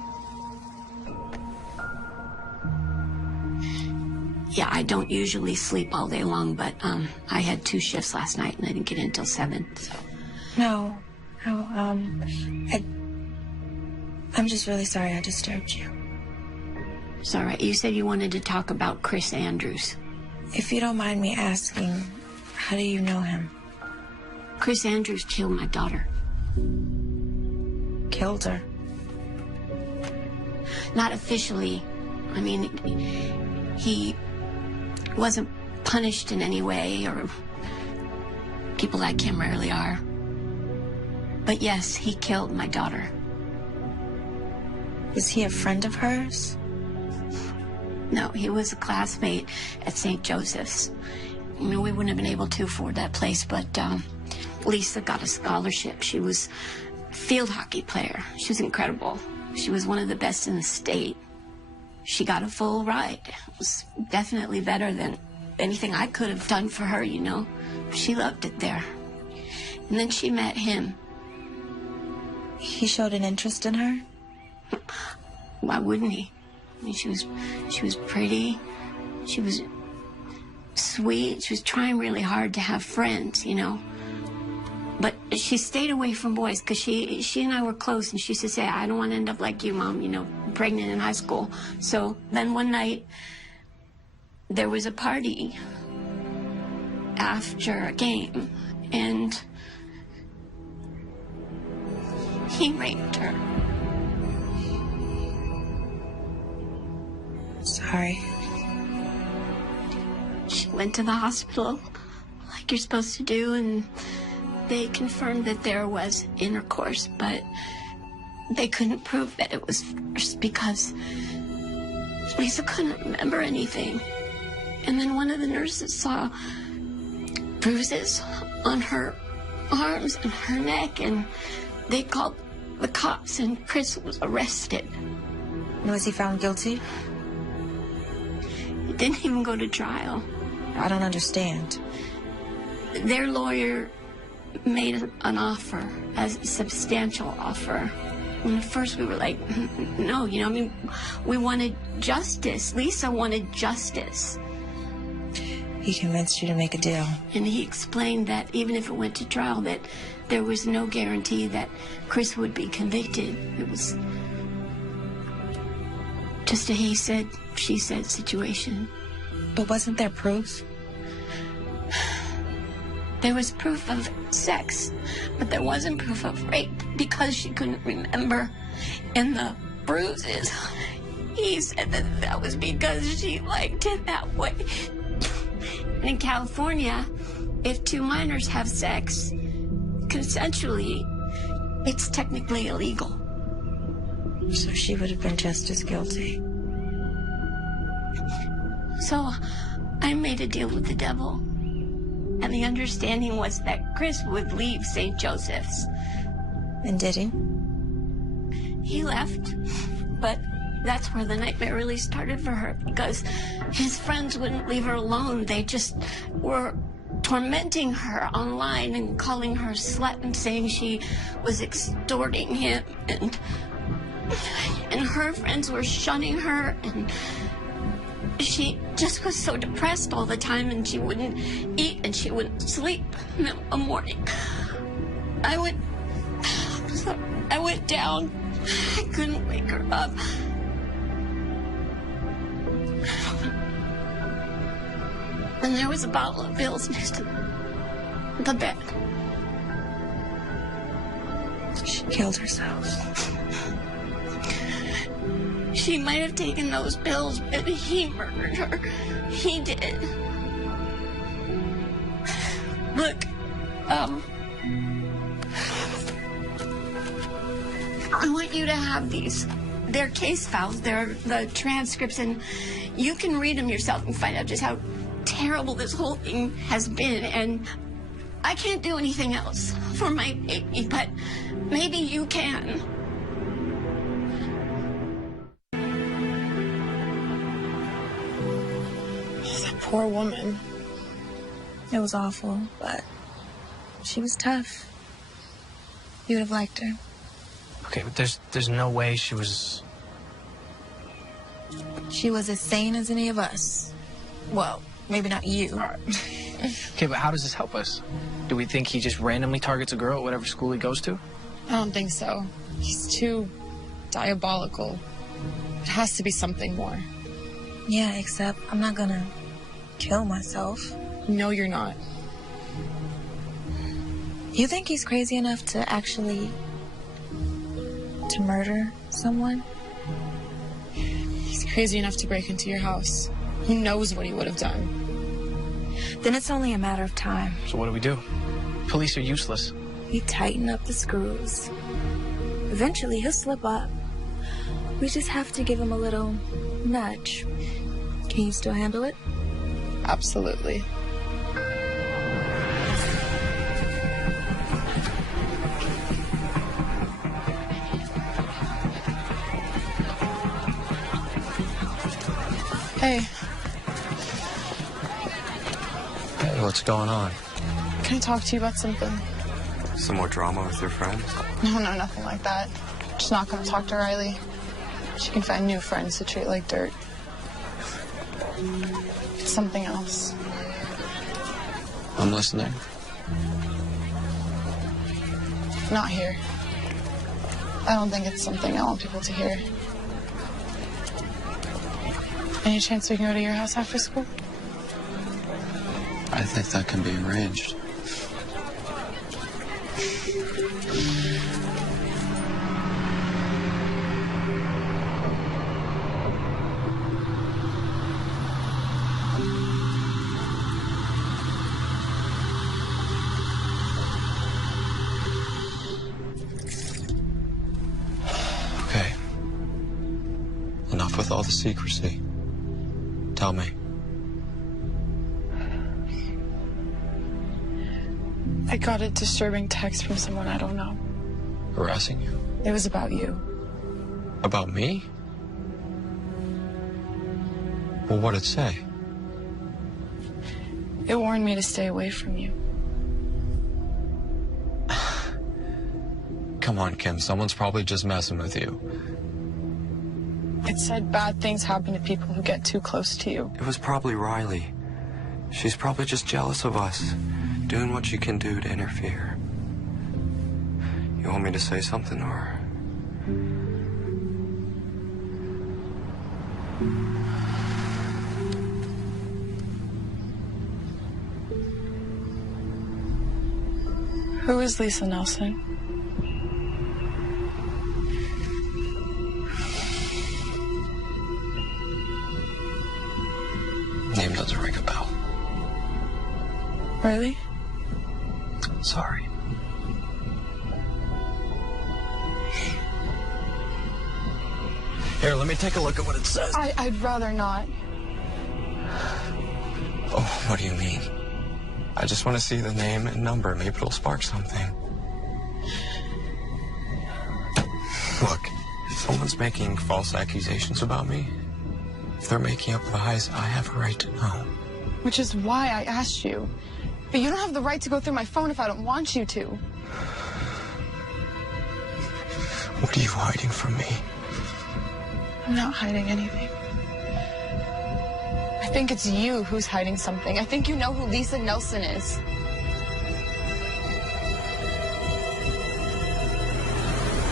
Yeah, I don't usually sleep all day long, but I had 2 shifts last night and I didn't get in until 7. So. No, I'm just really sorry I disturbed you. It's all right. You said you wanted to talk about Chris Andrews. If you don't mind me asking, how do you know him? Chris Andrews killed my daughter. Killed her? Not officially. I mean, he wasn't punished in any way, or people like him rarely are. But yes, he killed my daughter. Was he a friend of hers? No, he was a classmate at St. Joseph's. You know, we wouldn't have been able to afford that place, but Lisa got a scholarship. She was a field hockey player. She was incredible. She was one of the best in the state. She got a full ride. It was definitely better than anything I could have done for her, you know. She loved it there. And then she met him. He showed an interest in her? Why wouldn't he? I mean, she was pretty. She was sweet. She was trying really hard to have friends, you know. But she stayed away from boys because she and I were close, and she used to say, I don't want to end up like you, Mom, you know, pregnant in high school. So then one night, there was a party after a game, and he raped her. Sorry. She went to the hospital like you're supposed to do, and they confirmed that there was intercourse, but they couldn't prove that it was forced because Lisa couldn't remember anything. And then one of the nurses saw bruises on her arms and her neck, and they called the cops, and Chris was arrested. Was he found guilty? He didn't even go to trial. I don't understand. Their lawyer made an offer, a substantial offer. And at first we were like, no, you know, I mean, we wanted justice. Lisa wanted justice. He convinced you to make a deal. And he explained that even if it went to trial, that there was no guarantee that Chris would be convicted. It was just a he said, she said situation. But wasn't there proof? There was proof of sex, but there wasn't proof of rape because she couldn't remember. And the bruises, he said that was because she liked it that way. In California, if 2 minors have sex consensually, it's technically illegal. So she would have been just as guilty. So I made a deal with the devil. And the understanding was that Chris would leave St. Joseph's. And did he? He left, but that's where the nightmare really started for her, because his friends wouldn't leave her alone. They just were tormenting her online and calling her slut and saying she was extorting him, and her friends were shunning her, and she just was so depressed all the time, and she wouldn't eat and she wouldn't sleep. And then one morning, I went down. I couldn't wake her up. And there was a bottle of pills next to the bed. She killed herself. She might have taken those pills, but he murdered her. He did. Look, I want you to have these. They're case files. They're the transcripts, and you can read them yourself and find out just how terrible this whole thing has been. And I can't do anything else for my baby, but maybe you can. That poor woman. It was awful, but she was tough. You would have liked her. Okay, but there's no way she was... She was as sane as any of us. Well, maybe not you. All right. Okay, but how does this help us? Do we think he just randomly targets a girl at whatever school he goes to? I don't think so. He's too diabolical. It has to be something more. Yeah, except I'm not gonna kill myself. No, you're not. You think he's crazy enough to actually... to murder someone? He's crazy enough to break into your house. Who knows what he would have done? Then it's only a matter of time. So what do we do? Police are useless. We tighten up the screws. Eventually, he'll slip up. We just have to give him a little nudge. Can you still handle it? Absolutely. Hey. Hey, what's going on? Can I talk to you about something? Some more drama with your friends? No, nothing like that. Just not gonna talk to Riley. She can find new friends to treat like dirt. It's something else. I'm listening. Not here. I don't think it's something I want people to hear. Any chance we can go to your house after school? I think that can be arranged. Okay. Enough with all the secrecy. Tell me. I got a disturbing text from someone I don't know. Harassing you? It was about you. About me? Well, what'd it say? It warned me to stay away from you. Come on, Kim. Someone's probably just messing with you. It said bad things happen to people who get too close to you. It was probably Riley. She's probably just jealous of us, doing what she can do to interfere. You want me to say something, or...? Who is Lisa Nelson? Name doesn't ring a bell. Really? Sorry. Here, let me take a look at what it says. I'd rather not. Oh, what do you mean? I just want to see the name and number. Maybe it'll spark something. Look, if someone's making false accusations about me, if they're making up lies, I have a right to know. Which is why I asked you. But you don't have the right to go through my phone if I don't want you to. What are you hiding from me? I'm not hiding anything. I think it's you who's hiding something. I think you know who Lisa Nelson is.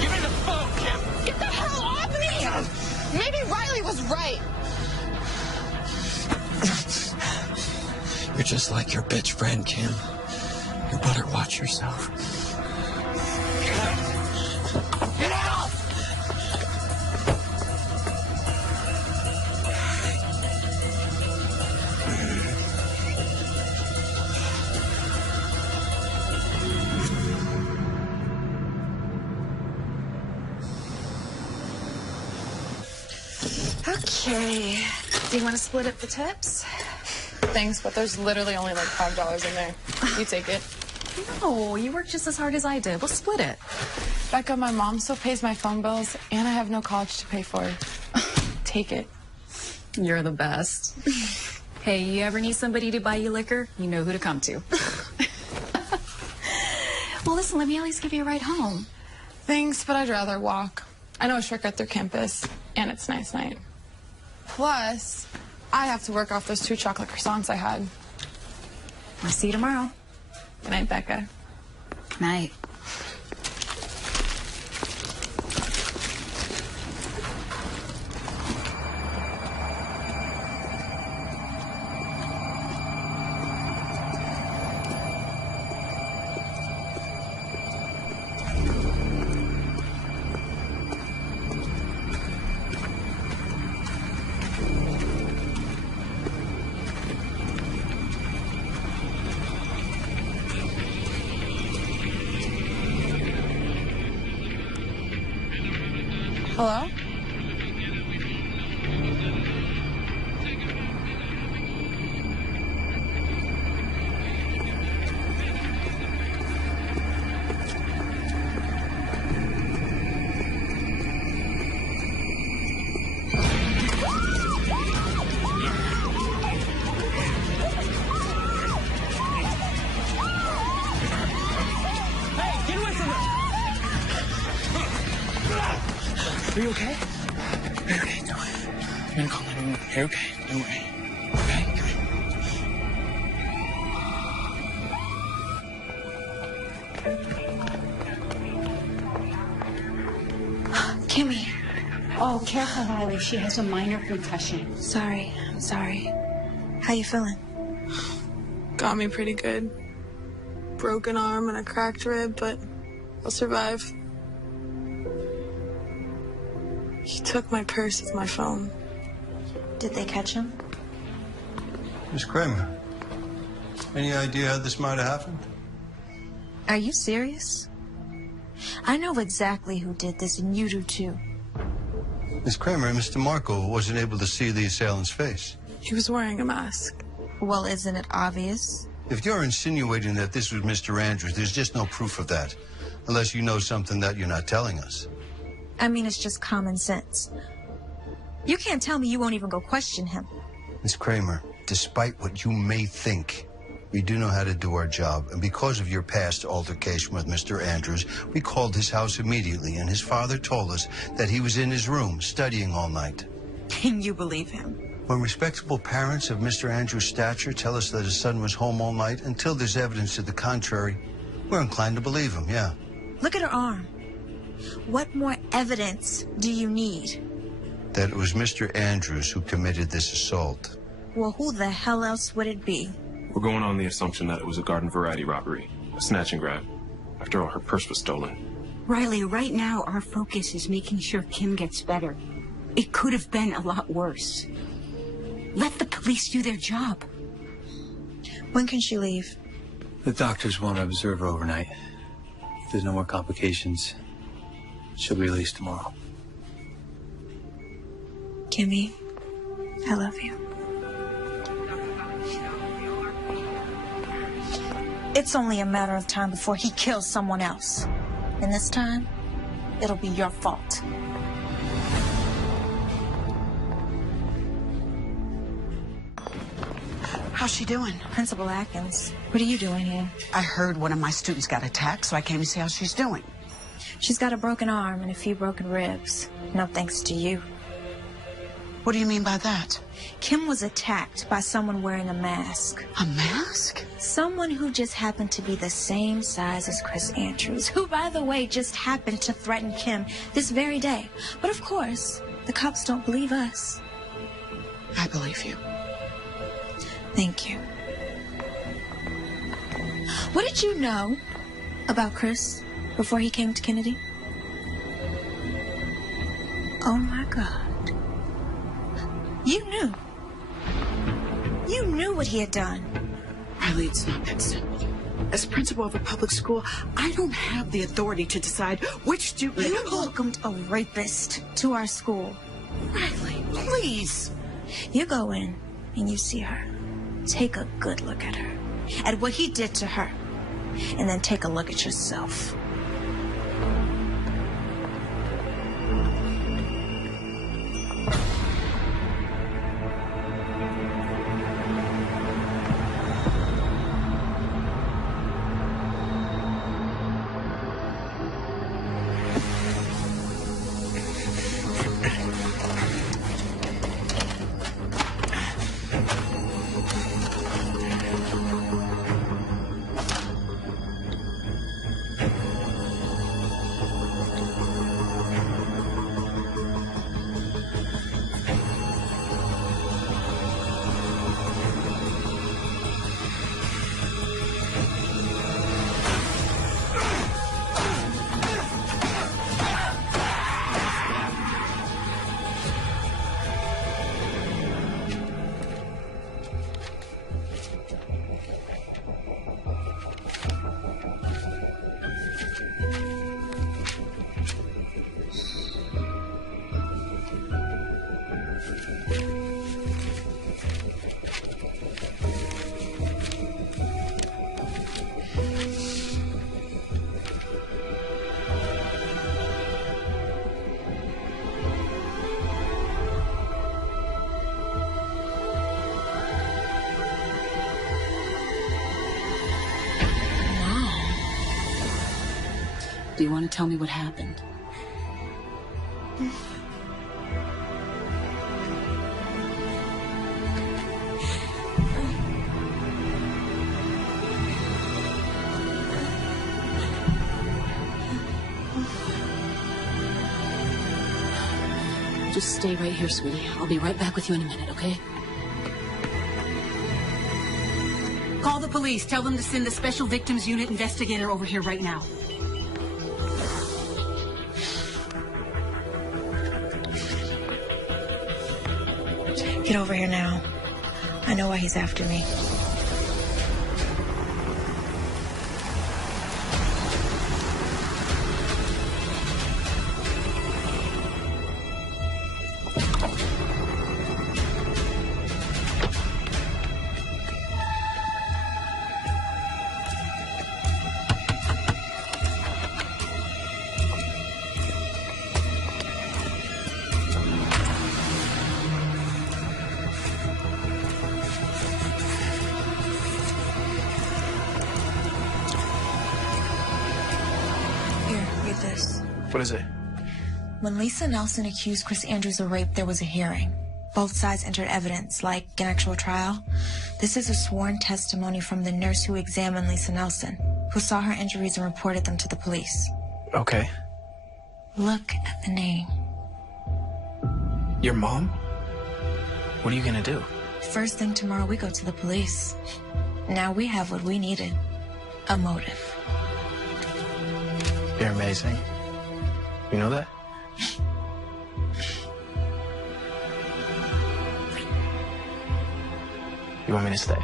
Give me the phone, Kim! Get the hell off me! Maybe Riley was right. You're just like your bitch friend, Kim. You better watch yourself. Get out! Okay. Do you want to split up the tips? Thanks, but there's literally only like $5 in there. You take it. No, you work just as hard as I did. We'll split it. Becca, my mom still pays my phone bills, and I have no college to pay for. Take it. You're the best. Hey, you ever need somebody to buy you liquor? You know who to come to. Well, listen, let me at least give you a ride home. Thanks, but I'd rather walk. I know a shortcut through campus, and it's nice night. Plus, I have to work off those 2 chocolate croissants I had. I'll see you tomorrow. Good night, Becca. Night. Hello? Hey, get away from her! Are you okay? Okay, don't worry. I'm gonna call 911. You're okay. Don't worry. Okay? Kimmy. Oh, careful, Riley. She has a minor concussion. Sorry. I'm sorry. How you feeling? Got me pretty good. Broken arm and a cracked rib, but I'll survive. He took my purse with my phone. Did they catch him? Miss Kramer, any idea how this might have happened? Are you serious? I know exactly who did this, and you do too. Miss Kramer, Mr. Marco wasn't able to see the assailant's face. He was wearing a mask. Well, isn't it obvious? If you're insinuating that this was Mr. Andrews, there's just no proof of that. Unless you know something that you're not telling us. I mean, it's just common sense. You can't tell me you won't even go question him. Miss Kramer, despite what you may think, we do know how to do our job. And because of your past altercation with Mr. Andrews, we called his house immediately, and his father told us that he was in his room studying all night. And you believe him? When respectable parents of Mr. Andrews' stature tell us that his son was home all night, until there's evidence to the contrary, we're inclined to believe him, yeah. Look at her arm. What more evidence do you need? That it was Mr. Andrews who committed this assault. Well, who the hell else would it be? We're going on the assumption that it was a garden variety robbery, a snatch and grab. After all, her purse was stolen. Riley, right now our focus is making sure Kim gets better. It could have been a lot worse. Let the police do their job. When can she leave? The doctors want to observe her overnight. If there's no more complications, she'll be released tomorrow. Kimmy, I love you. It's only a matter of time before he kills someone else. And this time, it'll be your fault. How's she doing? Principal Atkins, what are you doing here? I heard one of my students got attacked, so I came to see how she's doing. She's got a broken arm and a few broken ribs. No thanks to you. What do you mean by that? Kim was attacked by someone wearing a mask. A mask? Someone who just happened to be the same size as Chris Andrews, who, by the way, just happened to threaten Kim this very day. But of course, the cops don't believe us. I believe you. Thank you. What did you know about Chris before he came to Kennedy? Oh my God. You knew. You knew what he had done. Riley, it's not that simple. As principal of a public school, I don't have the authority to decide which student... You welcomed a rapist to our school. Riley, please. You go in and you see her. Take a good look at her, at what he did to her, and then take a look at yourself. Do you want to tell me what happened? Just stay right here, sweetie. I'll be right back with you in a minute, okay? Call the police. Tell them to send the Special Victims Unit investigator over here right now. Get over here now. I know why he's after me. What is it? When Lisa Nelson accused Chris Andrews of rape, there was a hearing. Both sides entered evidence, like an actual trial. This is a sworn testimony from the nurse who examined Lisa Nelson, who saw her injuries and reported them to the police. Okay. Look at the name. Your mom? What are you gonna do? First thing tomorrow, we go to the police. Now we have what we needed. A motive. You're amazing. You know that? You want me to stay?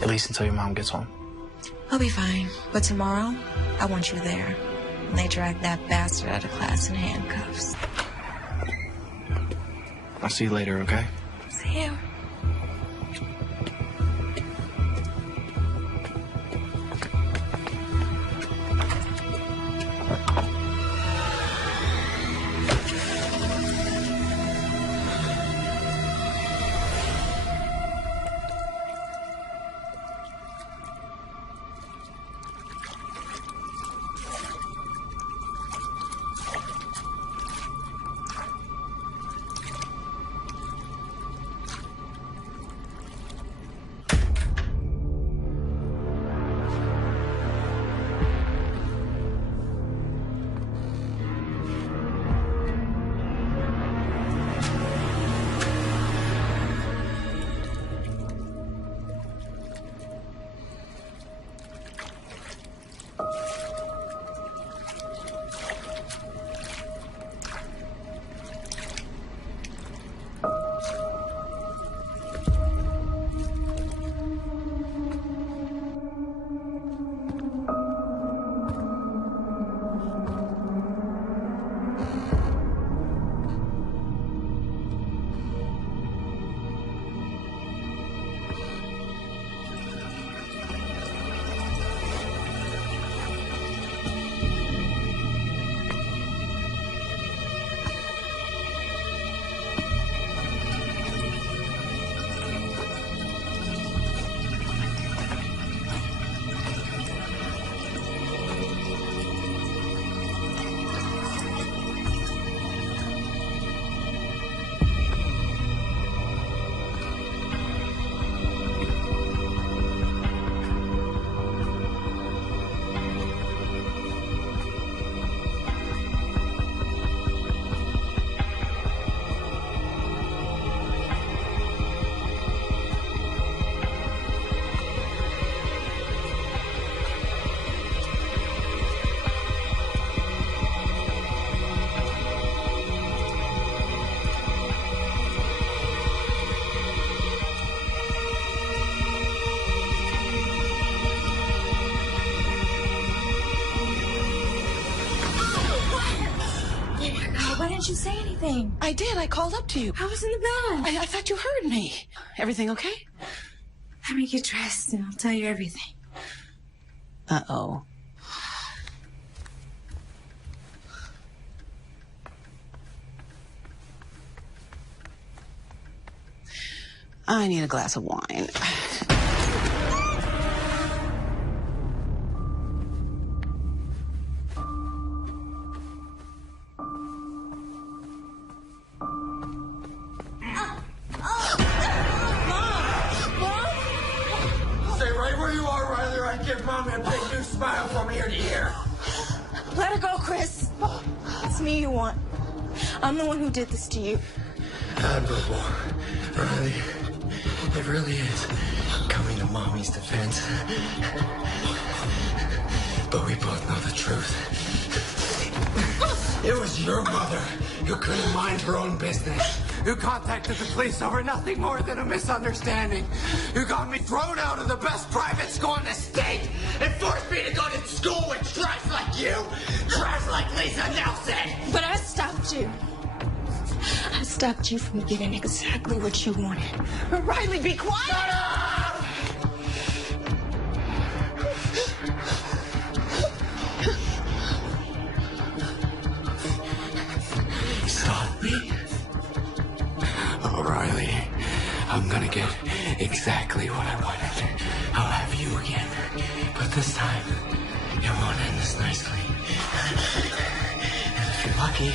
At least until your mom gets home. I'll be fine. But tomorrow, I want you there. When they drag that bastard out of class in handcuffs. I'll see you later, okay? See you. didn't you say anything? I did. I called up to you. I was in the bath. I thought you heard me. Everything okay? Let me get dressed and I'll tell you everything. Uh-oh. I need a glass of wine. Stay right where you are, Riley, or I give Mommy a big new smile from ear to ear. Let her go, Chris. It's me you want. I'm the one who did this to you. Admirable. Riley, it really is coming to Mommy's defense. But we both know the truth. It was your mother who couldn't mind her own business, who contacted the police over nothing more than a misunderstanding, who got me thrown out of the best private school in the state and forced me to go to school with trash like you, trash like Lisa Nelson. But I stopped you. I stopped you from getting exactly what you wanted. Riley, be quiet! Stop me? Oh, Riley, I'm gonna get exactly what I wanted. I'll have you again. But this time, it won't end this nicely. And if you're lucky,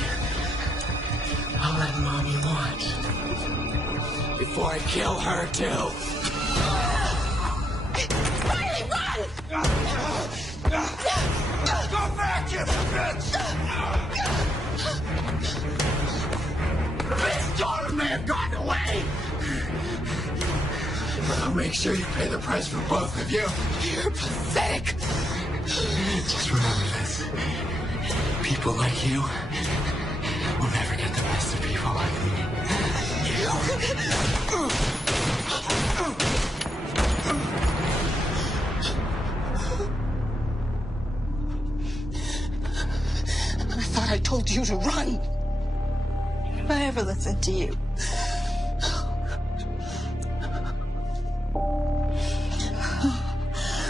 I'll let Mommy watch. Before I kill her, too. Riley, run! Go back, you bitch! The bitch daughter may have gotten away! But I'll make sure you pay the price for both of you. You're pathetic. Just remember this. People like you will never get the best of people like me. I thought I told you to run. If I ever listened to you.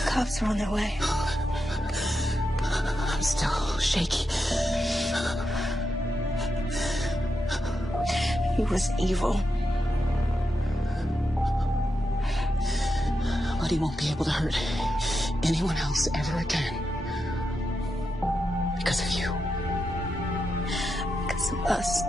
Cops are on their way. I'm still shaky. He was evil. But he won't be able to hurt anyone else ever again. Because of you. Because of us.